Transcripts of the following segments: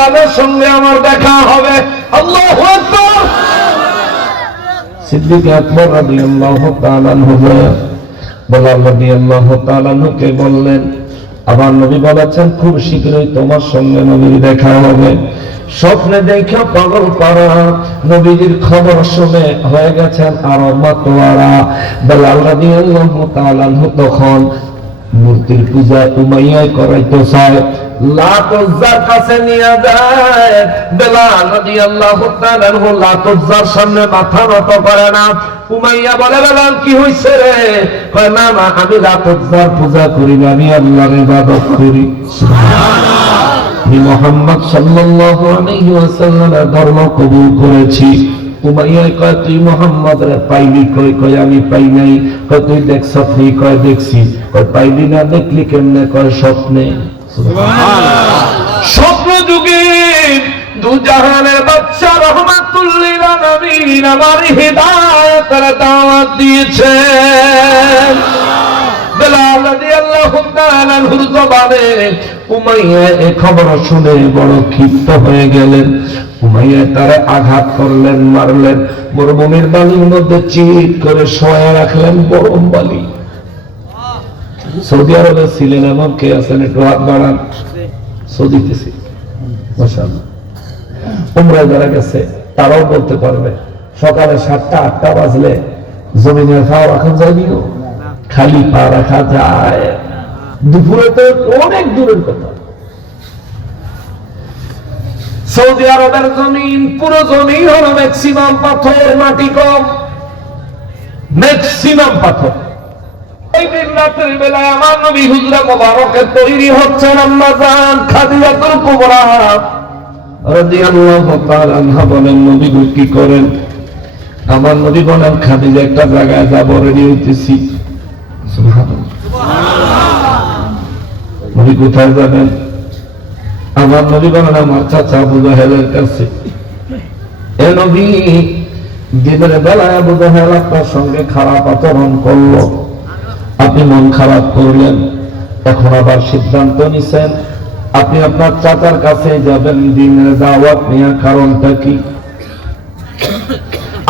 বেলালের সঙ্গে আমার দেখা হবে। আল্লাহু আকবার। সিদ্দিক আকবর রাদিয়াল্লাহু তাআলা আনহু বেলাল রাদিয়াল্লাহু তাআলা আনহুকে বললেন, আমার নবী বলেছেন খুব শীঘ্রই তোমার সঙ্গে নবীর দেখা হবে। স্বপ্নে দেখা পাগল পারা নবীজির খবর শুনে হয়ে গেছেন আর মাতোয়ারা। বেলাল রাদিয়াল্লাহু তাআলা আনহু তখন মূর্তির পূজা উমাইয়ায় করাইতে চায়, লাত উজ্জার কাছে নিয়ে যায়। বেলাল রাদিয়াল্লাহু তাআলা আনহু লাত উজ্জার সামনে মাথা নত করে না। উমাইয়া বলে, বেলাল কি হইছে রে? কয় না না, আমি লাত উজ্জার পূজা করি না, আমি আল্লাহর ইবাদত করি। সুবহানাল্লাহ। আমি মুহাম্মদ সাল্লাল্লাহু আলাইহি ওয়াসাল্লামের ধর্ম কবুল করেছি। উমাইয়া কয়, তুই মুহাম্মদরে পাইলি কই? কয় আমি পাই নাই। কয় তুই দেখছস নি? কয় দেখছি। কয় পাইলি না, দেখলি কেমনে? কয় স্বপ্নে। সুবহানাল্লাহ। স্বপ্ন যুগে দু জাহানের বাদশা রহমাতুল লিল আলামিন আমার হিদায়াতের দাওয়াত দিয়েছেন। বেলাল রাদিয়াল্লাহু তাআলা আনহুর জবানে উমাইয়া এই খবর শুনে বড় ক্ষিপ্ত হয়ে গেলেন। উমাইয়া তারে আঘাত করলেন, মারলেন, মরুভূমির বালির মধ্যে চিৎ করে শোয়া রাখলেন। গরম বালি। সৌদি আরবে ছিলেন এমন কে আছেন? একটু হাত বাড়ান। সৌদিতে ছিল, মাশাআল্লাহ। উমরায় যারা গেছে তারাও বলতে পারবে, সকালে 7টা 8টা বাজলে জমিনের পা রাখা যায়নিও, খালি পা রাখা যায়। দুপুরে তো অনেক দূরের কথা। সৌদি আরবের জমিন, পুরো জমিন হলো ম্যাক্সিমাম পাথর, মাটি কম, ম্যাক্সিমাম পাথর। এই দিন রাতের বেলায় আমার নবী হুজরা মোবারকে তৈরি হচ্ছেন। আম্মা জান খাদিজাতুল কুবরা রাদিয়াল্লাহু তাআলা আনহা বলেন, নবী কি করেন? আমার নবী বলেন, খাদিজা একটা জায়গায় যাব, রেডি হইতেছি। সুবহানাল্লাহ। নবী কোথায় যাবেন? আমার নবী বলেন, আমার চাচা আবু জাহেলের কাছে। এ নবী, দিনের বেলায় আবু জাহেল আপনার সঙ্গে খারাপ আচরণ করলো, আপনি মন খারাপ করলেন, এখন আবার সিদ্ধান্ত নিছেন আপনি আপনার চাচার কাছে যাবেন দিনের দাওয়াত নিয়ে। কারণটা কি?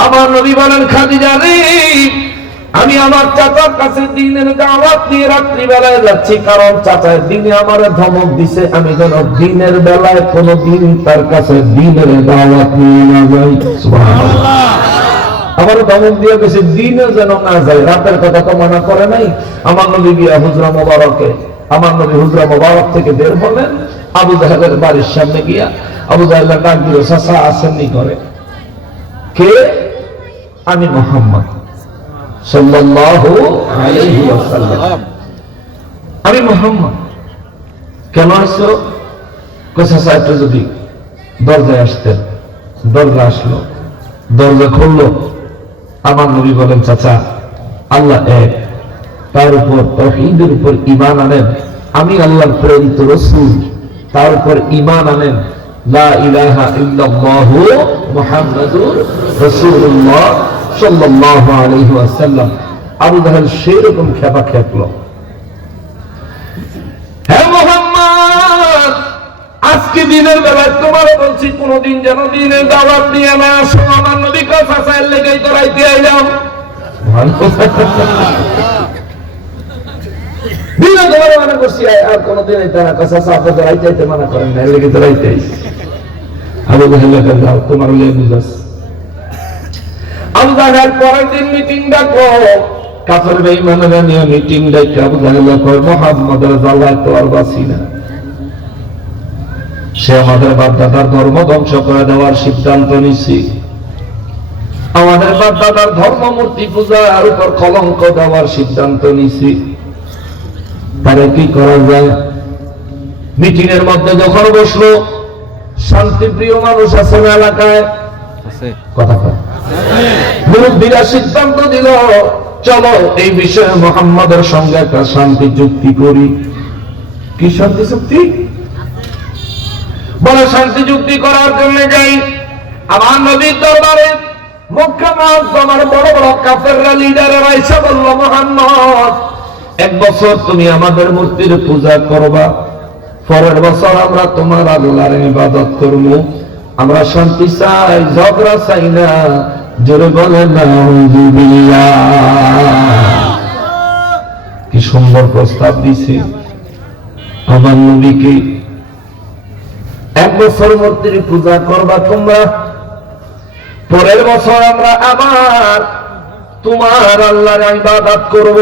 আমার নবী বলেন, খাদিজা রে, আমি আমার চাচার কাছে দিনের দাওয়াত নিয়ে রাত্রি বেলায় যাচ্ছি, কারণ চাচা দিনে আমার ধমক দিছে, আমি যেন দিনের বেলায় কোনদিন তার কাছে দিনের দাওয়াত নিয়ে না যাই। সুবহানাল্লাহ। আমার ধমক দিয়ে গেছে দিনে যেন না যায়, রাতের কথা তো মানা করে নাই। আমার নবী গিয়া হুজরা মোবারকে, আমার নবী হুজরা মোবারক থেকে বের হলেন, আবু জাহেলের বাড়ির সামনে গিয়া আবু জাহেল ডাক দিল, চাচা আসেননি? করে কে? আমি মুহাম্মদ সাল্লাল্লাহু আলাইহি ওয়াসাল্লাম। আমি মুহাম্মদ। কেন আসছো? চাচা একটু যদি দরজায় আসতেন। দরজা আসলো, দরজা খুললো। আমার নবী বলেন, চাচা আল্লাহ এক, তার উপর তাওহীদের উপর ঈমান আনেন, আমি আল্লাহর প্রেরিত রাসূল, তার উপর ঈমান আনেন, লা ইলাহা ইল্লাল্লাহু মুহাম্মাদুর রাসূলুল্লাহ সাল্লাল্লাহু আলাইহি ওয়াসাল্লাম। আবু জাহেল সেরকম খেপা খেপলো, হে মুহাম্মদ, আজকে দিনের বেলায় তোমার বলছি কোনদিন যেন দিনের দাওয়াত নিয়ে না আসো। আমার নবী কা ফাসাইল লেগেই তোরাইতে আইলাম। দিনে তোমার মানা করছি, আর কোনদিন তারা কাছে সাফে তোরাইতে আইতে মানা করেন না, লেগে তোরাইতে আইছি। আবু জাহেল যাও, তোমার লেগে বুঝাস। আবু জাহেল পরের দিন মিটিং ডাকো, কাফের বেঈমানরা নিয়ে মিটিং ডাকে আবু জাহেল কয়, মুহাম্মদের জ্বালায় তো আর বাঁচি না, সে আমাদের বাপ দাদার ধর্ম ধ্বংস করে দেওয়ার সিদ্ধান্ত নিছি, আমাদের বাপ দাদার ধর্ম মূর্তি পূজার উপর কলঙ্ক দেওয়ার সিদ্ধান্ত নিছি, তারে কি করা যায়? মিটিং এর মধ্যে যখন বসলো, শান্তিপ্রিয় মানুষ আছে না এলাকায়? কথা কয় মুরব্বীরা সিদ্ধান্ত দিল, চলো এই বিষয়ে মুহাম্মদের সঙ্গে একটা শান্তি চুক্তি করি। কি শান্তি চুক্তি? বলে শান্তি চুক্তি করার জন্য যাই। আমার নবীর দরবারে মক্কা মুআজ্জামার বড় বড় কাফেররা, লিডাররা এসে বলল, মুহাম্মদ 1 বছর তুমি আমাদের মূর্তির পূজা করবা, পরের বছর আমরা তোমার আল্লাহর ইবাদত করব, আমরা শান্তি চাই, ঝগড়া চাই না। জোরে বলেন নাউযুবিল্লাহ। কি সুন্দর প্রস্তাব দিছি আমার নবীকে। এক বছর মূর্তির পূজা করবা তোমরা, পরের বছর আমরা আবার তোমার আল্লাহর ইবাদত করব।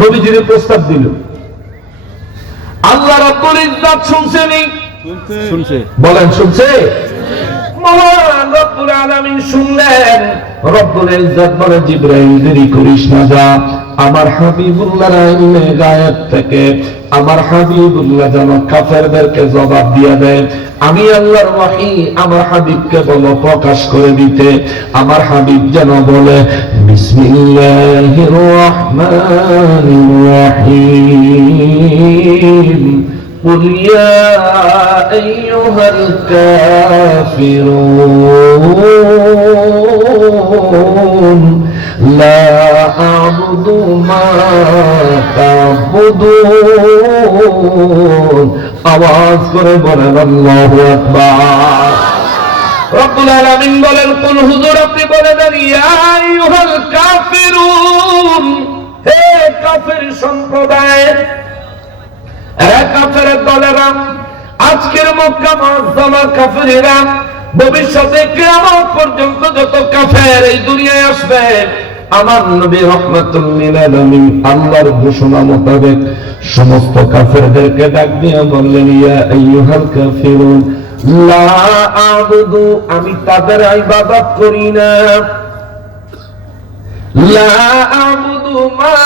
নবীজির প্রস্তাব দিল। আল্লাহ রাব্বুল ইজ্জত শুনছেনি? শুনছে। বলেন শুনছে? মহান রব্বুল আলামিন শুনলেন। রব্বুল ইজ্জত বলে, জিবরাইল দেরি করিস না, যা আমার হাবিবুল্লাহর ইলমে গায়েব থেকে আমার হাবিবুল্লাহ যেন কাফেরদেরকে জবাব দিয়ে দেয়। আমি আল্লাহর ওহী আমার হাবিবকে বলো প্রকাশ করে দিতে। আমার হাবিব যেন বলে, বিসমিল্লাহির রহমানির রহিম, قل يا أيها الكافرون لا أعبد ما تعبدون। আওয়াজ করে বলেন আল্লাহু আকবার। রব্বুল আলামিন বলেন, কুল হুজুর আপনি বলে দেন, ইয়া আইয়ুহাল কাফিরুন, হে কাফের সম্প্রদায়, কাফেরের দলেরা, আজকের মক্কা মুআজ্জামা কাফেরেরা, ভবিষ্যতে কিয়ামত পর্যন্ত যত কাফের এই দুনিয়ায় আসবে, আমার নবী রাহমাতুল লিল আলামিন আল্লাহর ঘোষণা মোতাবেক সমস্ত কাফেরদেরকে ডাক দিয়ে বললেন, ইয়া আইয়ুহাল কাফিরুন লা আ'বুদু, আমি তাদের ইবাদত করি না, লা আ'বুদু মা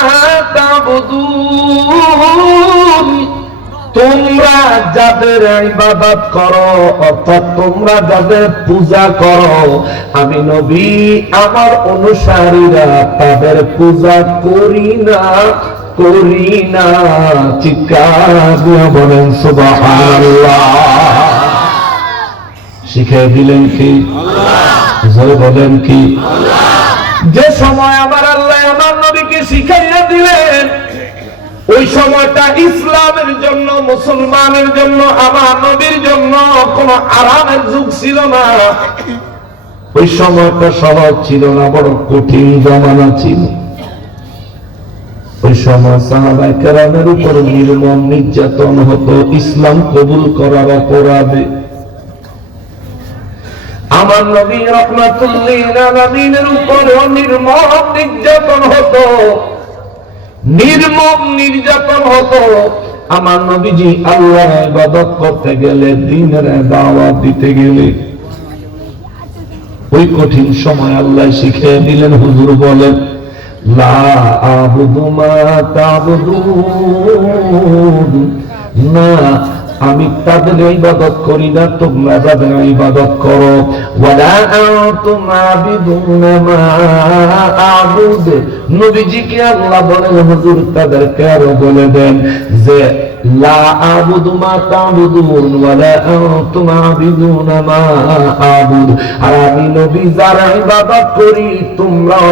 তা'বুদুন, তোমরা যাদের ইবাদত করো, অর্থাৎ তোমরা যাদের পূজা করো, আমি নবী আমার অনুসারীরা তাদের পূজা করি না, করি না। চিৎকার দিয়ে বলেন সুবহানাল্লাহ। শিখিয়ে দিলেন কি আল্লাহ? জোরে বলেন কি আল্লাহ? যে সময় আমার আল্লাহ আমার নবীকে শিখাইয়া দিলেন, ওই সময়টা ইসলামের জন্য, মুসলমানের জন্য, আমার নবীর জন্য কোন আরামের যুগ ছিল না। ওই সময়টা সহজ ছিল না, বড় কঠিন জামানা ছিল। ওই সময় সাহাবায়ে কেরামের উপর নির্মম নির্যাতন হতো ইসলাম কবুল করার অপরাধে। আমার নবী রাহমাতুল লিল আলামিনের উপর নির্মম নির্যাতন হতো, নির্মম নির্যাতন হতো। আমার নবীজি আল্লাহর ইবাদত করতে গেলে, দ্বীনের দাওয়াত দিতে গেলে, ওই কঠিন সময় আল্লাহ শিখিয়ে দিলেন। হুজুর বলেন, লা আ'বুদু মা তা'বুদুন, না আমি তাদের ইবাদত করি না, তোমরা তাদের ইবাদত করো। ওয়ালা আনতুম আবিদুনা মা আ'বুদ, নবীজিকে আল্লাহ বলেন, হুজুর তাদেরকে আরো বলে দেন যে লা আ'বুদু মা তা'বুদুন ওয়ালা আনতুম আবিদুনা মা আ'বুদ, আর আমি নবী যার ইবাদত করি তোমরাও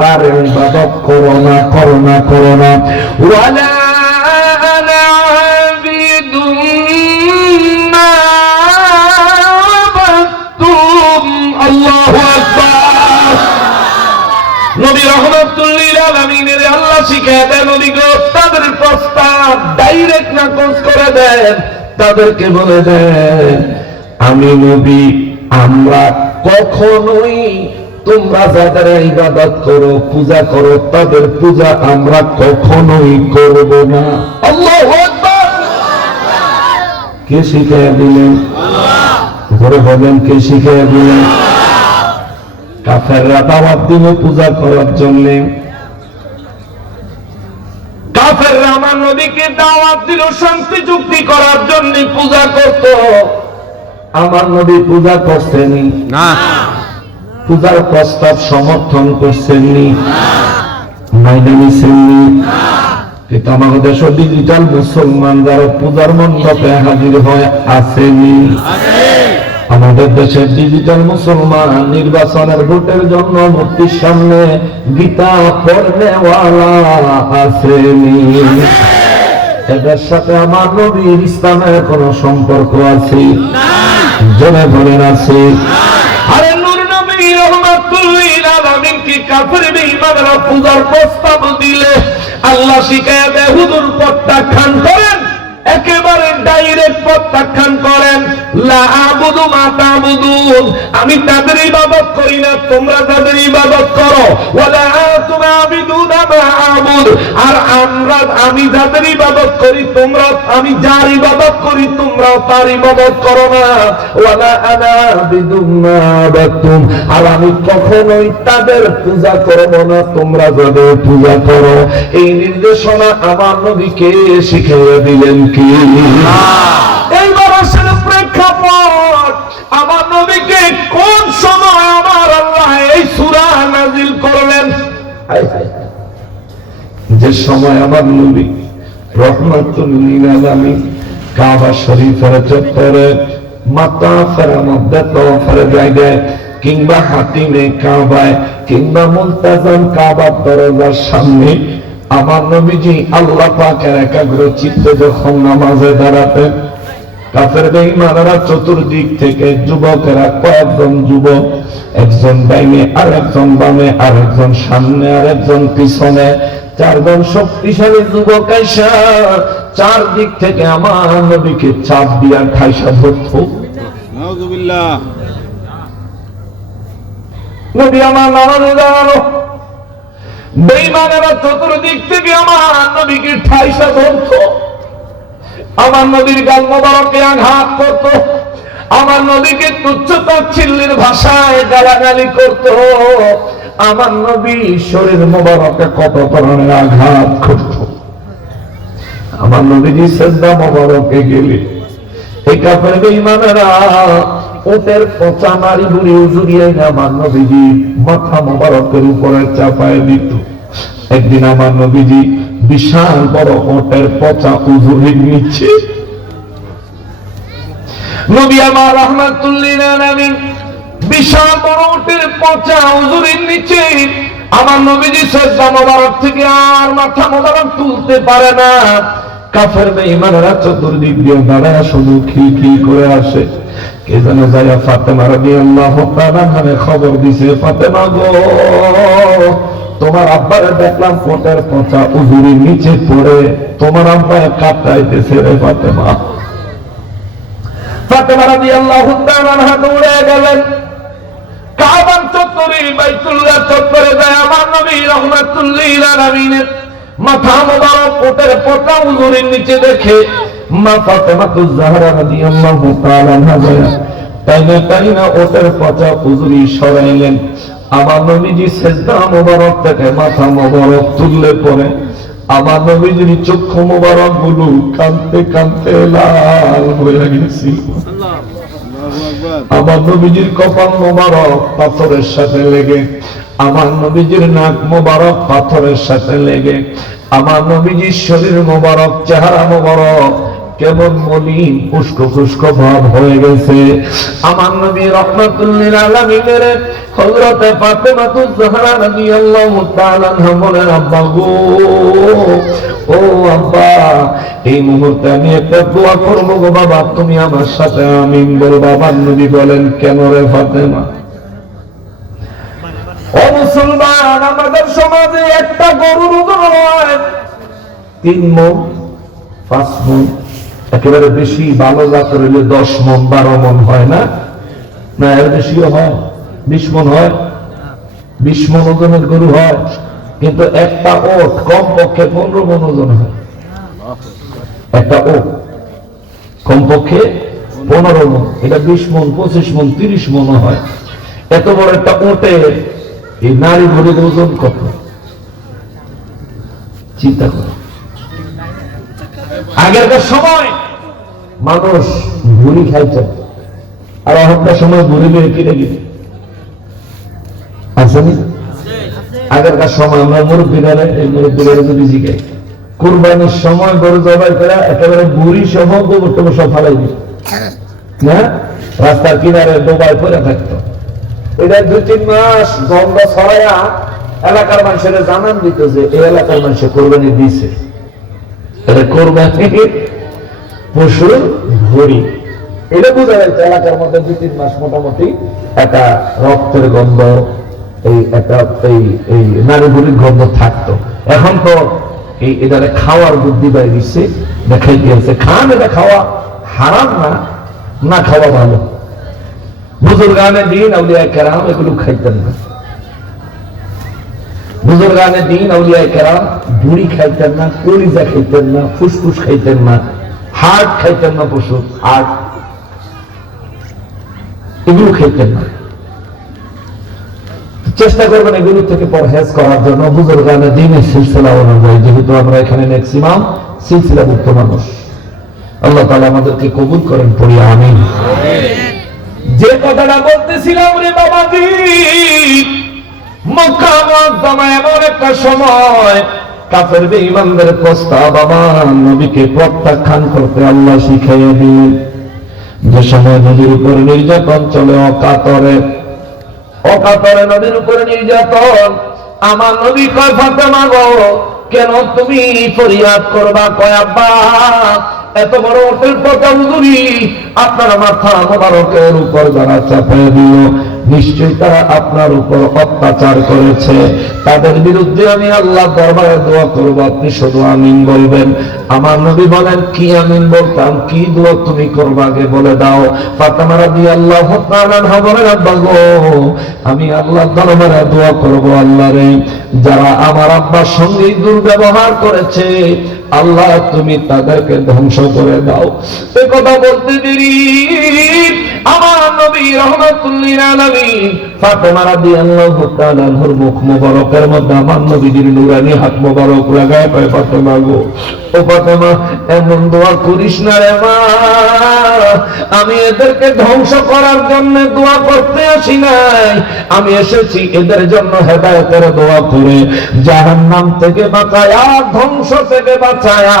তার ইবাদত করো না, করো না, করো না। ওয়ালা আনা আবিদুন মা আবাদতুম। আল্লাহু আকবার। নবী রাহমাতুল লিল আলামিনের আল্লাহ শিখায় দেন, নবী গো তাদের প্রস্তাব ডাইরেক্ট নাকচ করে দেন, তাদেরকে বলে দেন, আমি নবী আমরা কখনোই তোমরা যাদের ইবাদত করো, পূজা করো, তাদের পূজা আমরা কখনোই করব না। আল্লাহু আকবার। কে শিখিয়ে দিলেন? আল্লাহ। ঘরে বলেন, কে শিখিয়ে দিলেন? কাফেররা দাওয়াত দিল পূজা করার জন্য। কাফেররা আমার নবীকে দাওয়াত দিল শান্তি চুক্তি করার জন্য, পূজা করত। আমার নবী পূজা করছেনই না, পূজার প্রস্তাব সমর্থন করছেননি, মাইনে নিছেননি। কিন্তু আমাদের দেশ ডিজিটাল মুসলমান যারা পূজার মণ্ডপে হাজির হয় আসেনি। আমাদের দেশের ডিজিটাল মুসলমান নির্বাচনের ভোটের জন্য মূর্তির সামনে গীতা পড়নেওয়ালা আসেনি। এদের সাথে আমার নবীর ইসলামের কোন সম্পর্ক আছে? জনে বলেন আছে? আরে নূর নবী রাহমাতুল লিল আলামিন কি কাফির বেঈমানরা পূজার প্রস্তাব দিলে আল্লাহ শিখায় দেয় হুজুর প্রত্যাখ্যান করেন, একেবারে ডাইরেক্ট প্রত্যাখ্যান করেন। লা আবুদু মা তাবুদুন, আমি তাদের ইবাদত করি না, তোমরা তাদের ইবাদত করো। ওয়ালা আনতুম আবিদুনা মা আবুদ, আর আমি যাদের ইবাদত করি তোমরা, আমি যার ইবাদত করি তোমরাও তার ইবাদত করো না। ওয়ালা আনা আবিদু মা আবাদতুম, আর আমি কখনোই তাদের পূজা করব না, তোমরা যাদের পূজা করো। এই নির্দেশনা আমার নবীকে শিখিয়ে দিলেন কি? এইবার আসলে প্রেক্ষাপট, আমার নবীকে কোন সময় আমার আল্লাহ এই সূরা নাযিল করলেন? যে সময় আমার নবী রহমাতুল লিল আলামিন কাবা শরীফের চত্বরে, মাতাফের মধ্যে তওয়াফের জায়গায়, কিংবা হাতিমে কাবায়, কিংবা মুলতাজাম কাবার দরজার সামনে আমার নবীজি আল্লাহ পাকের একাগ্র চিত্তে যখন নামাজে দাঁড়াতেন, কাফের বেঈমানেরা চতুর্দিক থেকে যুবকেরা, কয়েকজন যুবক, একজন ডাইনে আর একজন বামে আর একজন সামনে আর একজন পিছনে, চারজন শক্তিশালী যুবক আইসা চারদিক থেকে আমার নবীকে চাপ দিয়া ঠাইসা ধরত। নাউযুবিল্লাহ। নবী আমার নামাজে দাঁড়ানো, বেঈমানেরা চতুর্দিক থেকে আমার নবীকে ঠাইসা ধরত, আমার নবীর গাল মোবারকে আঘাত করত, আমার নবীকে তুচ্ছ তাচ্ছিল্যের ভাষায় গালাগালি করত, আমার নবী শরীর মোবারকে কত ধরনের আঘাত করত। আমার নবীজি সিজদা মোবারকে গেলে এই কাফের বেঈমানেরা উটের পচা নাড়ি বুড়ি উজুরিয়ে আমার নবীজি মাথা মোবারকের উপরে চাপায় দিত। একদিন আমার নবীজি বিশাল বড় উটের পচা উজুরির নিচে, নবী আমার রাহমাতুল লিল আলামিন বিশাল বড় উটের পচা উজুরির নিচে আমার নবীজি সিজদা মোবারক থেকে আর মাথা মোবারক তুলতে পারে না। কাফের বেঈমানেরা চতুর্দিক দিয়ে দাঁড়ায় শুধু খিলখিল করে আসে। কে যেন যাইয়া ফাতেমা রাদিয়াল্লাহু তাআলা আনহা খবর দিছে, ফাতেমা গো, তোমার আব্বারে দেখলাম কোটের পচা উজুরির নিচে পড়ে, তোমার আব্বা কাটাইতেছে রে ফাতেমা। ফাতেমা রাদিয়াল্লাহু তাআলা আনহা দৌড়ে গেলেন কাবার চত্বরে, বাইতুল্লাহ চত্বরে যায় আমার নবী রাহমাতুল লিল আলামিনের মাথা মোবারক কোটের পচা উজুরির নিচে দেখে মা ফাতেমাতুজ জাহরা রাদিয়াল্লাহু তাআলা আনহা তাইনা ওটের পচা উজুরি সরাইলেন। আমার নবীজি সিজদা মোবারক থেকে মাথা মোবারক তুললে পরে আমার নবীজির চক্ষু মোবারক গুলো কাঁদতে কাঁদতে লাল হয়ে গেছিল। আমার নবীজির কপাল মোবারক পাথরের সাথে লেগে, আমার নবীজির নাক মোবারক পাথরের সাথে লেগে, আমার নবীজির শরীর মোবারক, চেহারা মোবারক কেমন মলিন উস্কো খুস্কো ভাব হয়ে গেছে। আমার নবী রাহমাতুল লিল আলামিনের হযরতে ফাতেমাতুজ জাহরা রাদিয়াল্লাহু তাআলা আনহা বলেন, আব্বা গো, ও আব্বা, এই মুহূর্তে আমি একটা দোয়া করব গো বাবা, তুমি আমার সাথে আমিন বলবা। আমার নবী বলেন, কেন রে ফাতেমা? ও মুসলমান, আমাদের সমাজে একটা গরুর ওজন হয় 3 মণ 5 মণ, একেবারে বেশি ভালো জাতের হইলে 10 মণ 12 মণ হয় না? না, এর বেশিও হয়, 20 মণ হয়, 20 মণ ওজনের গরু হয়, কিন্তু একটা ওট কমপক্ষে 15 মণ ওজন হয়। একটা ওট কমপক্ষে 15 মণ, এটা 20 মণ 25 মণ 30 মণ হয়। এত বড় একটা ওটের এই নারী ভরির ওজন কত চিন্তা করো। আগেরকার সময় মানুষ ভুড়ি খাইত, আর এখনকার সময় ভুড়ি নিয়ে কিনে কিনে আসেনি। আগেরকার সময় আমরা মুরব্বীরা, এই মুরব্বীরা যদি জিগাই কুরবানির সময় গরু জবাই করে একেবারে বুড়ি সহ গোবর টোবর সব ফালাই দিত না, রাস্তার কিনারে ডোবায় পড়ে থাকতো। এটা 2-3 মাস গন্ধ ছড়াইয়া এলাকার মানুষের জানান দিত যে এই এলাকার মানুষে কোরবানি দিয়েছে। এটা কোরবানির পশুর ভরি। এটা বোঝা যাচ্ছে এলাকার মধ্যে 2-3 মাস মোটামুটি একটা রক্তের গন্ধ, এই একটা এই নারী ভরির গন্ধ থাকতো। এখন তো এই এটারে খাওয়ার বুদ্ধি পাই দিচ্ছে, দেখাই দিয়েছে খান, এটা খাওয়া হারাম না, না খাওয়া ভালো। বুজুর্গানে দিন আউলিয়া কেরাম এগুলো খাইতেন না। বুজুর্গানে দিন আউলিয়া কেরাম বুড়ি খাইতেন না, কলিজা খাইতেন না, ফুসফুস খাইতেন না, হার্ট খাইতেন না, পশু হার্ট এগুলো খাইতেন না। চেষ্টা করবেন এগুলো থেকে পরহেজ করার জন্য। বুজুর্গানে দিনের সিলসিলা অনুযায়ী, যেহেতু আমরা এখানে ম্যাক্সিমাম সিলসিলাভুক্ত মানুষ, আল্লাহ তাআলা আমাদেরকে কবুল করেন, পড়ি আমিন। যে কথাটা বলতেছিলাম রে বাবাজি, মক্কা মুআজ্জামা এমন একটা সময় কাফের বেঈমানদের প্রস্তাব আমার নবীকে প্রত্যাখ্যান করতে আল্লাহ শিখাইয়া দিলেন। যে সময় নবীর উপর নির্যাতন চলে, অকাতরে নবীর উপরে নির্যাতন, আমার নবী কয় ফাতেমা গো, কেন তুমি ফরিয়াদ করবা? কয় আব্বা, এত বড় ওটের কথা হুজুরি আপনার মাথা মোবারকের উপর যারা চাপিয়ে দিল, নিশ্চয়ই তারা আপনার উপর অত্যাচার করেছে। তাদের বিরুদ্ধে আমি আল্লাহ দরবারে দোয়া করব, আপনি শুধু আমিন বলবেন। আমার নবী বলেন, কি আমিন বলতাম? কি দোয়া তুমি করবা আগে বলে দাও। ফাতেমা রাদিয়াল্লাহু তাআলা আনহা বলেন, আব্বা গো, আমি আল্লাহ দরবারে দোয়া করব, আল্লাহ রে, যারা আমার আব্বার সঙ্গে দুর্ব্যবহার করেছে, আল্লাহ তুমি তাদেরকে ধ্বংস করে দাও। এই কথা বলতে দেরি আমার নবী রাহমাতুল লিল আলামিন ফাতেমা রাদিয়াল্লাহু তাআলা আনহার মুখ মোবারকের মধ্যে আমার নবীর নূরানি হাত মোবারক লাগায় কয়, ফাতেমা গো, ও ফাতেমা, এমন দোয়া করিস না রে মা, আমি এদেরকে ধ্বংস করার জন্য দোয়া করতে আসি নাই, আমি এসেছি এদের জন্য হেদায়েতের দোয়া করে জাহান্নাম থেকে বাঁচায়া, ধ্বংস থেকে বাঁচায়া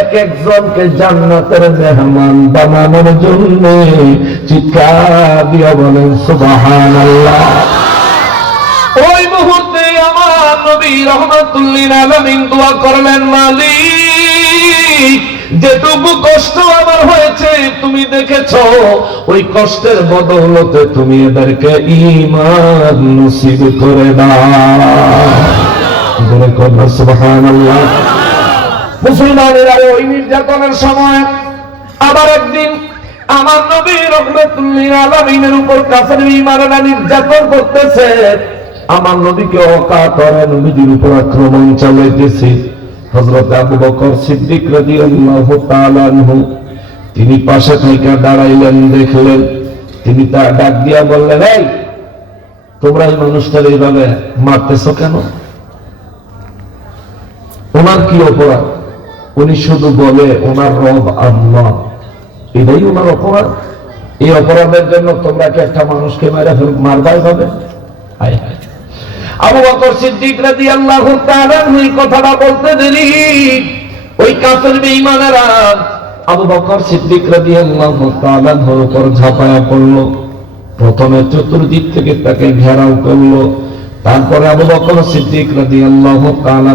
এক একজনকে জান্নাতের মেহমান বানানোর জন্য। চিৎকার দিয়া বলেন সুবহানাল্লাহ। ওই মুহূর্তে আমার নবী রাহমাতুল লিল আলামিন দোয়া করলেন, মালিক, যেটুকু কষ্ট আমার হয়েছে তুমি দেখেছো, ওই কষ্টের বদৌলতে তুমি এদেরকে ঈমান নসিব করে দাও। বলে কথা সুবহানাল্লাহ। মুসলমানেরা ওই নির্যাতনের সময় আবার একদিন আমার নবী রাহমাতুল লিল আলামিনের উপর কাফের বেঈমানরা নির্যাতন করতেছে, আমার নবীকে অকাতরে নবীর উপর আক্রমণ চালাইতেছে। হযরত আবু বকর সিদ্দিক রাদিয়াল্লাহু তাআলা আনহু তিনি পাশে থেকে দাঁড়াইলেন, দেখলেন, তিনি তার ডাক দিয়া বললেন, এই তোমরা এই মানুষটার এইভাবে মারতেছো কেন? ওনার কি অপরাধ? উনি শুধু বলে ওনার রব আল্লাহ, এটাই ওনার অপরাধ। এই অপরাধের জন্য তোমরা কি একটা মানুষকে মারবাই হবে? আবু বকর সিদ্দিক রাদিয়াল্লাহু তাআলা এই কথাটা বলতে দেরি ওই কাফের বেঈমানেরা আবু বকর সিদ্দিক রাদিয়াল্লাহু তাআলা এর উপর ঝাঁপায়া পড়লো। প্রথমে চতুর্দিক থেকে তাকে ঘেরাও করলো, তারপরে আবু বকর সিদ্দিক রাদিয়াল্লাহু তাআলা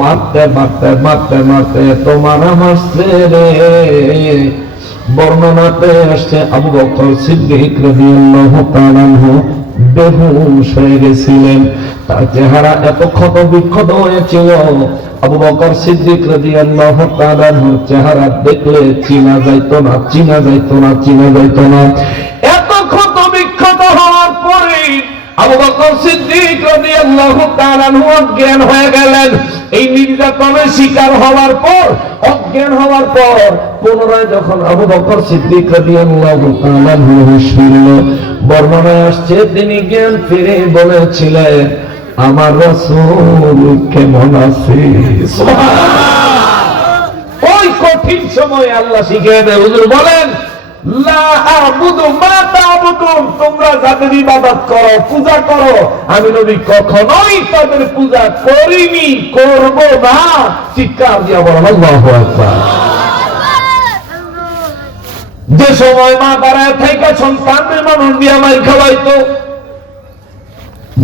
মারতে মারতে মারতে মারতে তোমার মারছে রে। বর্ণনাতে আসছে আবু বকর সিদ্দিক রাদিয়াল্লাহু তাআলা বেহুশ হয়ে গেছিলেন, তার চেহারা এত ক্ষত বিক্ষত হয়েছিল, আবু বকর সিদ্দিক রাদিয়াল্লাহু তাআলার চেহারা দেখলে চিনা যাইতো না, চিনা যাইতো না, চিনা যাইতো না। এত ক্ষত বিক্ষত হওয়ার পরে আবু বকর সিদ্দিক রাদিয়াল্লাহু তাআলা অজ্ঞান হয়ে গেলেন। এই নির্যাতনের শিকার হওয়ার পর, অজ্ঞান হওয়ার পর পুনরায় যখন আবু বকর সিদ্দিক রাদিয়াল্লাহু তাআলা হুঁশ ফিরল, বর্ণনায় আসছে তিনি জ্ঞান ফিরে বলেছিলেন, আমার রাসূল কেমন আছে? ওই কঠিন সময় আল্লাহ শিখিয়ে দেয়। হুজুর বলেন, লা আ'বুদু মা তা'বুদুন, তোমরা যাদের ইবাদত করো, পূজা করো, আমি নবী কখনোই তাদের পূজা করিনি, করব না। চিৎকার দিয়া বলেন আল্লাহু আকবার। যে সময় মা দাঁড়ায় থাইকা সন্তানদের মানুষ দিয়া মাই খাওয়াইতো,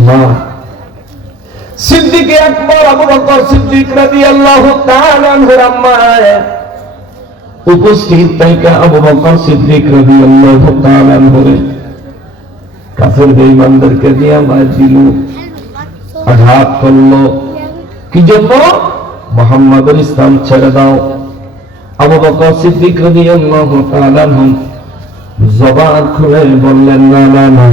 মা সিদ্দিক আকবর আবু বকর সিদ্দিক রাদিয়াল্লাহু তাআলা আনহুর আম্মায় উপস্থিত থেকে আবু বকর সিদ্দিক রাদিয়াল্লাহু তাআলা আনহুরে কাফের বেঈমানদেরকে দিয়ে মার দিল, আঘাত করলো। কি জন্য? মুহাম্মদের ইসলাম ছেড়ে দাও। আবু বকর সিদ্দিক রাদিয়াল্লাহু তাআলা আনহু জবান খুলে বললেন, না না না,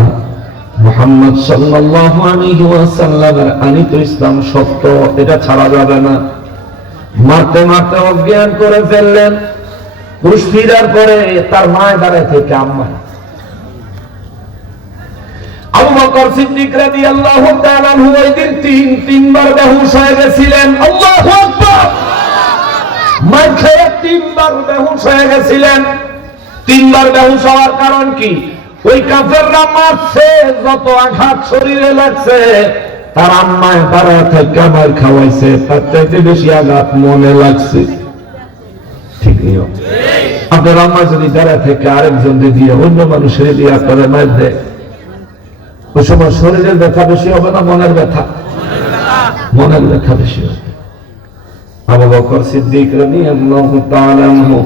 মুহাম্মদ সাল্লাল্লাহু আলাইহি ওয়াসাল্লামের আনিত ইসলাম সত্য, এটা ছাড়া যাবে না। মারতে মারতে অজ্ঞান করে ফেললেন। পুরুষ ফিরার পরে তার মায়ের দাঁড়ায় থেকে আম্মা। আবু বকর সিদ্দিক রাদিয়াল্লাহু তাআলা আনহু ওই দিন তিনবার বেহুশ হয়ে গেছিলেন। আল্লাহু আকবার। মার খেয়ে তিনবার বেহুশ হয়ে গেছিলেন। তিনবার বেহুশ হওয়ার কারণ কি? ওই কাফেররা মারছে, যত আঘাত শরীরে লাগছে, তার আম্মায় দাঁড়ায় থেকে মার খাওয়াইছে, তার চাইতে বেশি আঘাত মনে লাগছে। ঠিক নিয়ম। আপনার আম্মা যদি দাঁড়ায় থেকে আরেকজন দিয়ে অন্য মানুষের দিয়ে আপনারা মার দেয়, ওই সময় শরীরের ব্যথা বেশি হবে না মনের ব্যথা? মনের ব্যথা বেশি হবে। আবু বকর সিদ্দিক রাদিয়াল্লাহু তাআলা আনহু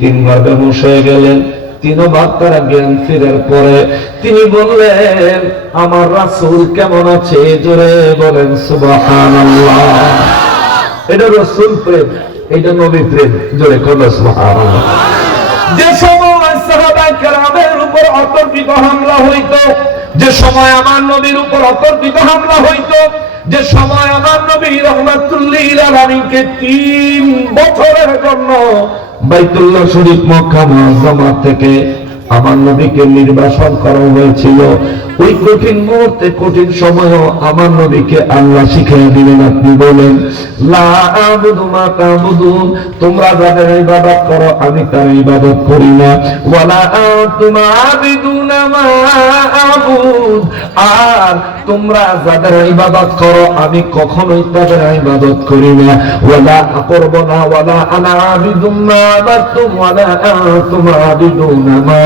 তিনবার বেহুশ হয়ে গেলেন। তিনবার তারা জ্ঞান ফেরার পরে তিনি বললেন, আমার রাসূল কেমন আছে? জোরে বলেন সুবহানাল্লাহ। এটা রাসূল প্রেম, এটা নবী প্রেম। জোরে বলেন সুবহানাল্লাহ। যে সময় সাহাবায়ে কেরামের উপর অতর্কিত হামলা হইতো, যে সময় আমার নবীর উপর অতর্কিত হামলা হইতো, যে সময় আমার নবী রাহমাতুল্লিল লিল আলামিনকে 3 বছরের জন্য বাইতুল্লাহ শরীফ মক্কা মুআজ্জামা থেকে আমার নবীকে নির্বাসন করা হয়েছিল, ওই কঠিন মুহূর্তে, কঠিন সময়ও আমার নবীকে আল্লাহ শিখিয়ে দিলেন। আপনি বলেন, লা আবুদু মা তা'বুদুন, তোমরা যাদের ইবাদত করো আমি তার ইবাদত করি না। ওয়ালা আনতুম আবিদুনা মা আবুদ, আর তোমরা যাদের ইবাদত করো আমি কখনোই তাদের ইবাদত করি না। ওয়ালা আকরবনা ওয়ালা আনা আবিদুম মা আবাদতুম ওয়ালা আনতুম আবিদুনা মা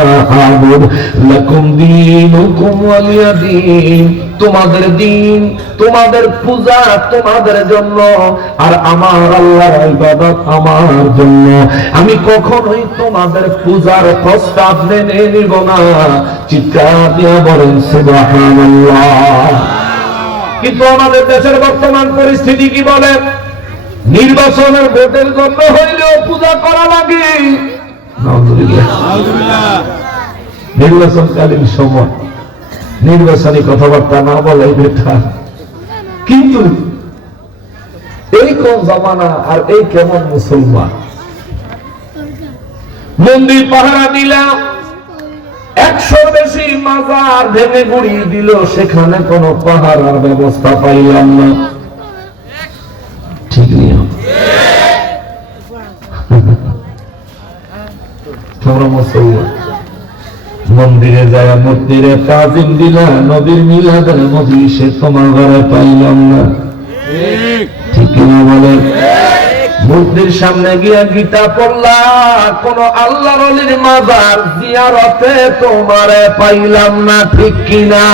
আবুদ লাকুম দীনুকুম ওয়ালিয়া দীন। তোমাদের দিন, তোমাদের পূজা তোমাদের জন্য, আর আমার আল্লাহর ইবাদত আমার জন্য। আমি কখনোই তোমাদের পূজার প্রস্তাব মেনে নিব না। চিৎকার দিয়ে বলেন সুবহানাল্লাহ। কিন্তু আমাদের দেশের বর্তমান পরিস্থিতি কি বলে? নির্বাচনের ভোটের জন্য হইলেও পূজা করা লাগে। নির্বাচনকালীন সময় নির্বাচনী কথাবার্তা না বলাই বেটা। কিন্তু এই কোন জামানা আর এই কেমন মুসলমান? মন্দির পাহারা দিলাম, 100 বেশি মাজার ভেঙে গুড়িয়ে দিল, সেখানে কোন পাহারার ব্যবস্থা পাইলাম না। ঠিক নিয়ম। তোমরা মুসলমান মন্দিরে যায়, মন্দিরে তাজিম দিলা, নবীর মিলাদের মজলিসে তোমার ঘরে পাইলাম না। ঠিক না বলে? মূর্তির সামনে গিয়া গীতা পড়লা, কোন আল্লাহর ওলির মাজার জিয়ারতে তোমারে পাইলাম না। ঠিক কিনা?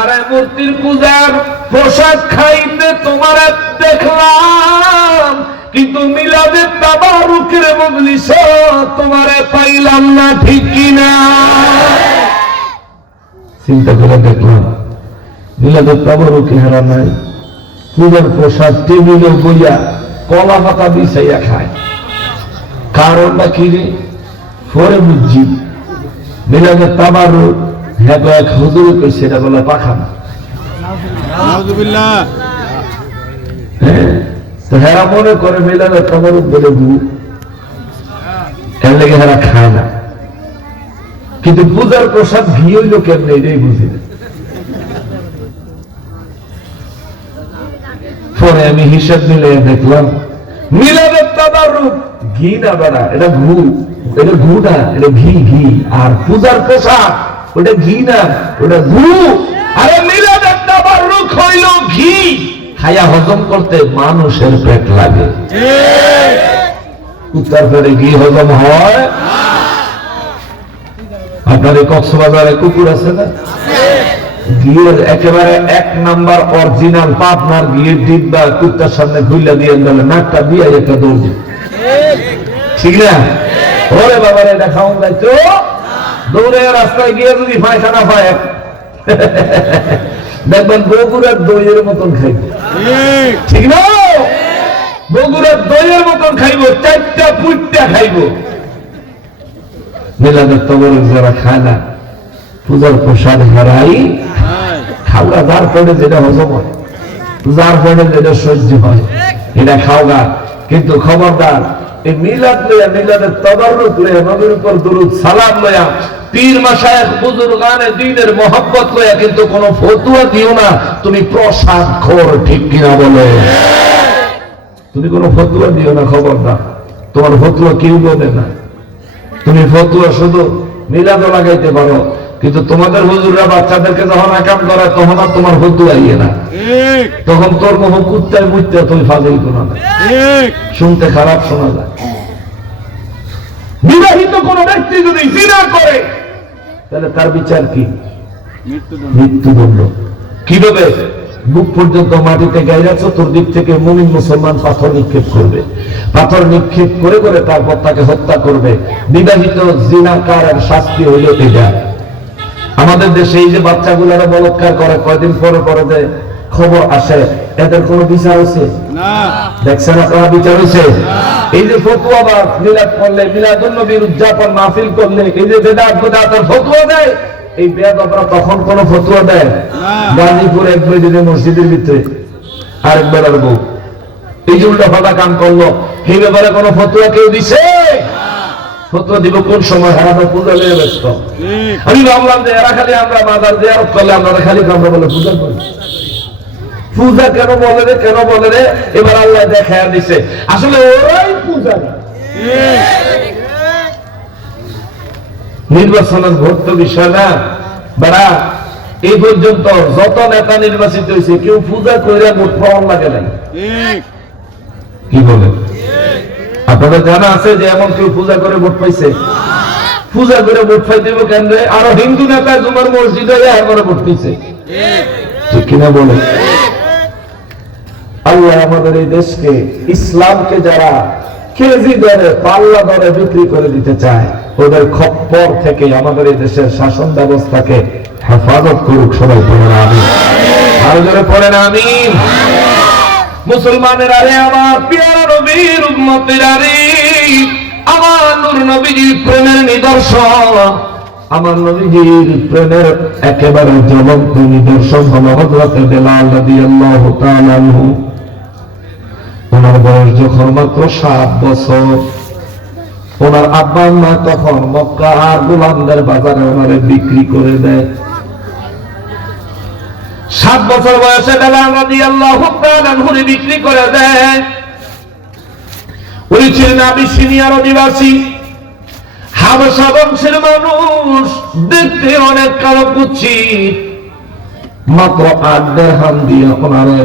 আরে মূর্তির পূজার প্রসাদ খাইতে তোমারে দেখলাম, কিন্তু মিলাদের তাবারুকের মজলিসে তোমারে পাইলাম না। ঠিক কিনা? চিন্তা করে দেখলাম, মিলাদের তাবারুকে হারা নাই, পূজার প্রসাদ টেবিলে বইয়া কলা পাতা বিছাইয়া খায়। কারণটা কি রে? পরে বুঝছি মিলাদের তাবারুক হ্যাঁ এক হুজুর কইছে এটা বলে পাখানা। তো হেরা মনে করে মিলাদের তাবারুক বলে গু, এর লেগে হেরা খায় না। কিন্তু পূজার প্রসাদ ঘি হইল কেমনে এটাই বুঝি না। পরে আমি হিসাব মিলে দেখলাম মিলাদের তাবারুক ঘি না বেড়া, এটা ঘু, এটা ঘু না, এটা ঘি ঘি। আর পূজার প্রসাদ ওটা ঘি না, ওটা ঘু। আরে মিলাদের তাবারুক হইল ঘি, খায়া হজম করতে মানুষের পেট লাগে। উত্তর পেটে ঘি হজম হয়? আপনার এই কক্সবাজারে কুকুর আছে না? ঘিয়ের একেবারে 1 নাম্বার অরিজিনাল পাবনার ঘিয়ের ডিব্বা কুত্তার সামনে খুইলা দিয়ে গেলে নাকটা দিয়ে একটা দৌড় দিবে, ঠিক না? ওরে বাবারে এটা খাওয়ান যাইত, দৌড়ে রাস্তায় গিয়ে যদি পায়খানা পায় দেখবেন বগুড়ার দইয়ের মতন খাইব, ঠিক না? বগুড়ার দইয়ের মতন খাইব, 4টা পুইটটা খাইব। মিলাদের তবরক যারা খায় না, পূজার প্রসাদ হারাই খাওয়া, যার পরে যেটা হজম হয়, যার পরে যেটা সহ্য হয় এটা খাওয়া। কিন্তু খবরদার এই মিলাদ লইয়া, মিলাদের তবরক লইয়া, নবীর উপর দুরূদ সালাম লইয়া, পীর মাশায়েখ বুজুর্গানে দ্বীনের মহব্বত লইয়া কিন্তু কোন ফতুয়া দিও না। তুমি প্রসাদ খোর, ঠিক কিনা বলে? তুমি কোন ফতুয়া দিও না, খবরদার। তোমার ফতুয়া কেউ বলে না। তুমি ফতুয়া শুধু মিলাদও লাগাইতে পারো, কিন্তু তোমাদের হুজুররা বাচ্চাদেরকে যখন আকাম করে তখন আর তোমার ফতুয়া ইয়ে না, তখন তোর মুখ কুত্তায় মুত্তা তুমি ফাজিল কোনা না, শুনতে খারাপ শোনা যায়। বিবাহিত কোন ব্যক্তি যদি জিনা করে তাহলে তার বিচার কি? মৃত্যুদণ্ড। কিভাবে? বুক পর্যন্ত মাটিতে গাইরা চতুর্দিক থেকে মুমিন মুসলমান পাথর নিক্ষেপ করবে, পাথর নিক্ষেপ করে করে তারপর তাকে হত্যা করবে। বিবাহিত জিনাকারের শাস্তি হইল এটা। আমাদের দেশে এই যে বাচ্চাগুলারা বলাৎকার করে, কয়দিন পরে পরে যে খবর আসে, এদের কোনো বিচার হয়েছে? দেখছেন আপনারা বিচার হয়েছে? এই যে ফতুয়া বা মিলাদ করলে, মিলাদুন নবীর উদযাপন মাহফিল করলে, এই যে বেদাত বেদাতের ফতুয়া দেয়, এই বেয়াদবরা তখন কোন ফতুয়া দেয়? গাজীপুর এক বেদিনের মসজিদের ভিতরে আরেক বেলার বউ এই যে উল্টা ফাটা কাম করলো, এই ব্যাপারে কোন ফতুয়া কেউ দিছে? ফতুয়া দিব কোন সময়? হারানো পূজা নিয়ে ব্যস্ত। আমি ভাবলাম যে এরা খালি আমরা মাজার জিয়ারত করলে আমরা খালি আমরা বলে পূজা করি। পূজা কেন বলে রে, কেন বলে রে? এবার আল্লাহ দেখায়া দিছে আসলে ওরাই পূজা। নির্বাচনের ভোট তো বিষয় না বেড়া। এই পর্যন্ত যত নেতা নির্বাচিত হয়েছে কেউ পূজা করে ভোট পাওয়ার লাগে নাই। কি বলে? আপনাদের জানা আছে যে এমন কেউ পূজা করে ভোট পাইছে? পূজা করে ভোট পাই দেব কেন্দ্রে আরো হিন্দু নেতা জুমার মসজিদে করে ভোট পাইছে, ঠিক কিনা বলে? আল্লাহ আমাদের এই দেশকে, ইসলামকে যারা কেজি দরে, পাল্লা দরে বিক্রি করে দিতে চায়, ওদের খপ্পর থেকে আমাদের এই দেশের শাসন ব্যবস্থাকে হেফাজত করুক। সবাই পড়েন আমিন। আরো জোরে পড়েন আমিন। মুসলমানের আরে, আমার প্রিয় নবীর উম্মতেরা রে, আমার নূর নবীজির প্রেমের নিদর্শন, আমার নবীজির প্রেমের একেবারে জ্বলন্ত নিদর্শন হলো হযরত বেলাল রাদিয়াল্লাহু তাআলা আনহু। ওনার বয়স যখন মাত্র 7 বছর, ওনার আব্বা মা তখন মক্কা আর গোলামদের বাজারে ওনারে বিক্রি করে দেয়। 7 বছর বয়সে বেলাল রাদিয়াল্লাহু তাআলা আনহুরে বিক্রি করে দেয়। উনি ছিলেন আবিসিনিয়ার অধিবাসী, হাবশা বংশের মানুষ, দেখতে অনেক কালো কুৎসিত। মাত্র 8 দিরহাম দিয়ে ওনারে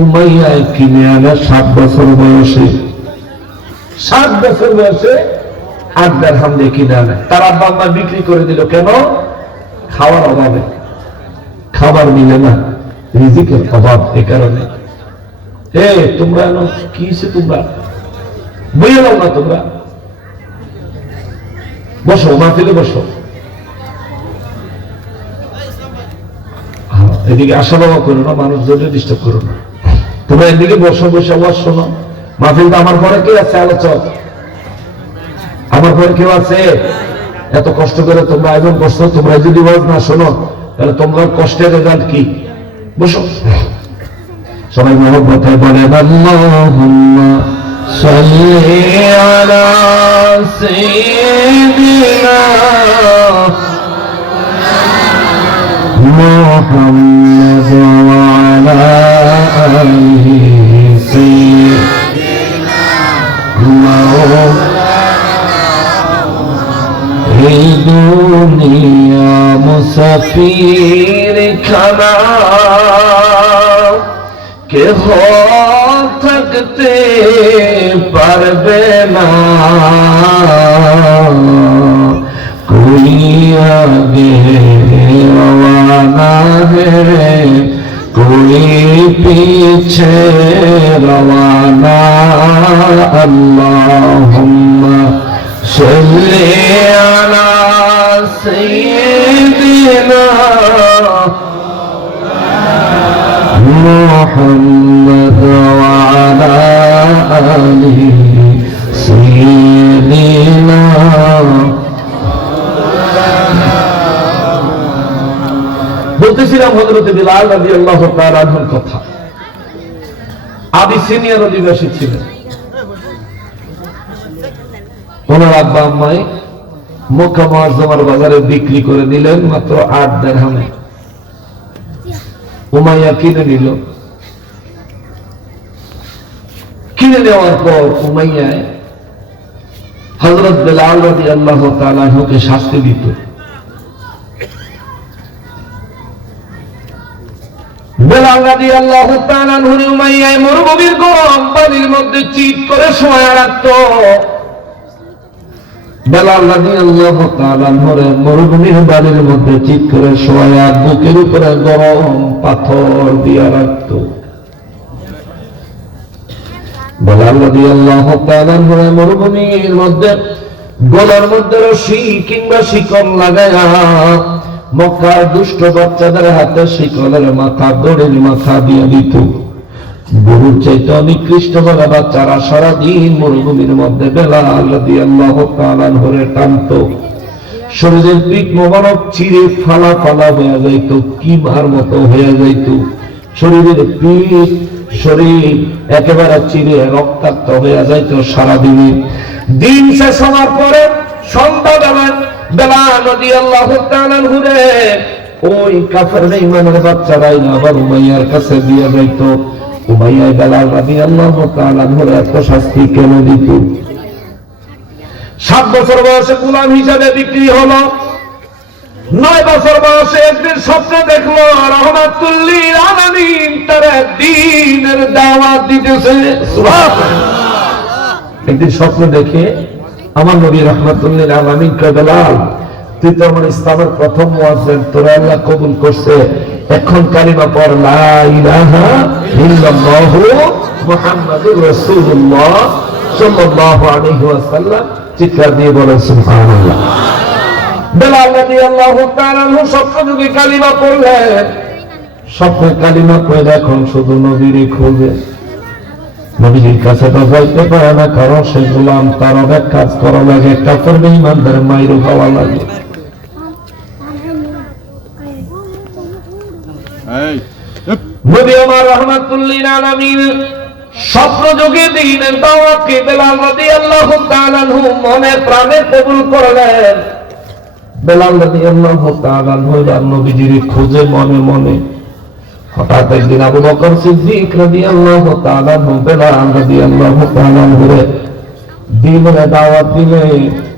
উমাইয়ায় কিনে আনে 7 বছর বয়সে। 7 বছর বয়সে 8 দিরহাম দিয়ে কিনে আনে। তার আব্বা আম্মা বিক্রি করে দিল। কেন? খাওয়ার অভাবে, খাবার মিলে না, রিজিকের অভাব। এ কারণে তোমরা কি হয়েছে, তোমরা বইয়ে দাও না, তোমরা বসো, মাহফিলে বসো। এদিকে আসা বাবা করো না, মানুষ জন্য ডিস্টার্ব করো না। তোমরা এদিকে বসো, বসে আওয়াজ শোনো। মাহফিলটা আমার পরে কে আছে? আলোচক আমার পরে কেউ আছে? এত কষ্ট করে তোমরা আয়োজন করছো, তোমরা যদি ওয়াজ না শোনো তাহলে তোমরা কষ্টের রেজাল্ট কি? বসো, সবাই মহব্বতে বলেন আল্লাহুম্মা সাল্লি আলা সাইয়্যিদিনা মুহাম্মাদ ওয়া আলা আলিহি সাইয়্যিদিনা মাওলানা। এই দুনিয়া মুসাফির খানা, কেহ থাকতে পারবে না, कोई आगे रवाना है कोई पीछे रवाना अल्लाहुम्मा सल्ली अला सय्यिदिना मुहम्मद व अला आलिहि सय्यिदिना। বলতেছিলাম হযরত বিলাল রাদিয়াল্লাহু তাআলা আনহুর কথা। আবিসিনিয়ার অধিবাসী ছিলেন। ওনার আব্বা আম্মাই মক্কা মুআজ্জামার বাজারে বিক্রি করে দিলেন মাত্র 8 দিরহামে। উমাইয়া কিনে নিল। কিনে নেওয়ার পর উমাইয়া হযরত বিলাল রাদিয়াল্লাহু তাআলা আনহুকে শাস্তি দিত। বেলাল রাদিয়াল্লাহু তাআলা আনহু উমাইয়া মরুভূমির গরম পানির মধ্যে চিৎ করে শোয়া রাখতো। বেলাল রাদিয়াল্লাহু তাআলা আনহু মরুভূমির বালির মধ্যে চিৎ করে শোয়া বুকের উপরে গরম পাথর দিয়ে রাখতো। বেলাল রাদিয়াল্লাহু তাআলা আনহু মরুভূমির মধ্যে গলার মধ্যে রশি কিংবা শিকল লাগায়া মক্কার দুষ্ট বাচ্চাদের হাতে শিকলের মাথা দড়ির মাথা দিয়ে দিত। গরুর চাইতে নিকৃষ্ট ভাবে বাচ্চারা সারাদিন মরুভূমির মধ্যে বেলাল রাদিয়াল্লাহু তাআলা আনহুরে টানতো। শরীরের পিঠ মোবারক চিরে ফালা ফালা হয়ে যাইত, কিমার মতো হয়ে যাইত। শরীরের পিঠ শরীর একেবারে চিরে রক্তাক্ত হয়ে যাইত সারাদিনে। দিন শেষ হওয়ার পরে সন্ধ্যাবেলা বেলাল রাদিয়াল্লাহু তাআলা আনহু ওই কাফের বেঈমানের বাচ্চারাই আবার উমাইয়ার কাছে দিয়ে যাইত। উমাইয়া বেলাল রাদিয়াল্লাহু তাআলা আনহুর এত শাস্তি কেন দিত? 7 বছর বয়সে গোলাম হিসেবে বিক্রি হলো। 9 বছর বয়সে একদিন স্বপ্ন দেখলো রাহমাতুল লিল আলামিন তার দ্বীনের দাওয়াত দিতেছে। সুবহানাল্লাহ। একদিন স্বপ্ন দেখে আমার নবী রাহমাতুল লিল আলামিন কে বেলাল, তুই তো আমার ইসলামের প্রথম মুয়াজ্জিন, তোরা আল্লাহ কবুল করছে, এখন কালিমা পড় লা ইলাহা ইল্লাল্লাহু মুহাম্মাদুর রাসূলুল্লাহ সাল্লাল্লাহু আলাইহি ওয়াসাল্লাম। চিৎকার দিয়ে বলেন সুবহানাল্লাহ। বেলাল রাদিয়াল্লাহু তাআলা আনহু স্বপ্নযোগে কালিমা পড়লেন। স্বপ্নে কালিমা পড়ে এখন শুধু নবীরই খোঁজে। নবীর কাছে তো যাইতে পারে না, কারণ সে গোলাম, তার অনেক কাজ করা লাগে, কাফের বেঈমানদের মাইরু খাওয়া লাগে। নবী আমার রাহমাতুল লিল আলামিন স্বপ্নযোগে দ্বীনের দাওয়াতকে বেলাল রাদিয়াল্লাহু তাআলা আনহু মনে প্রাণে কবুল করলেন। বেলাল রাদিয়াল্লাহু তাআলা আনহু নবীজির খোঁজে মনে মনে। হঠাৎ একদিন আবু বকর সিদ্দিক রাদিয়াল্লাহু তাআলা আনহু বেলাল রাদিয়াল্লাহু তাআলা আনহুরে দ্বীনের দাওয়াত দিলে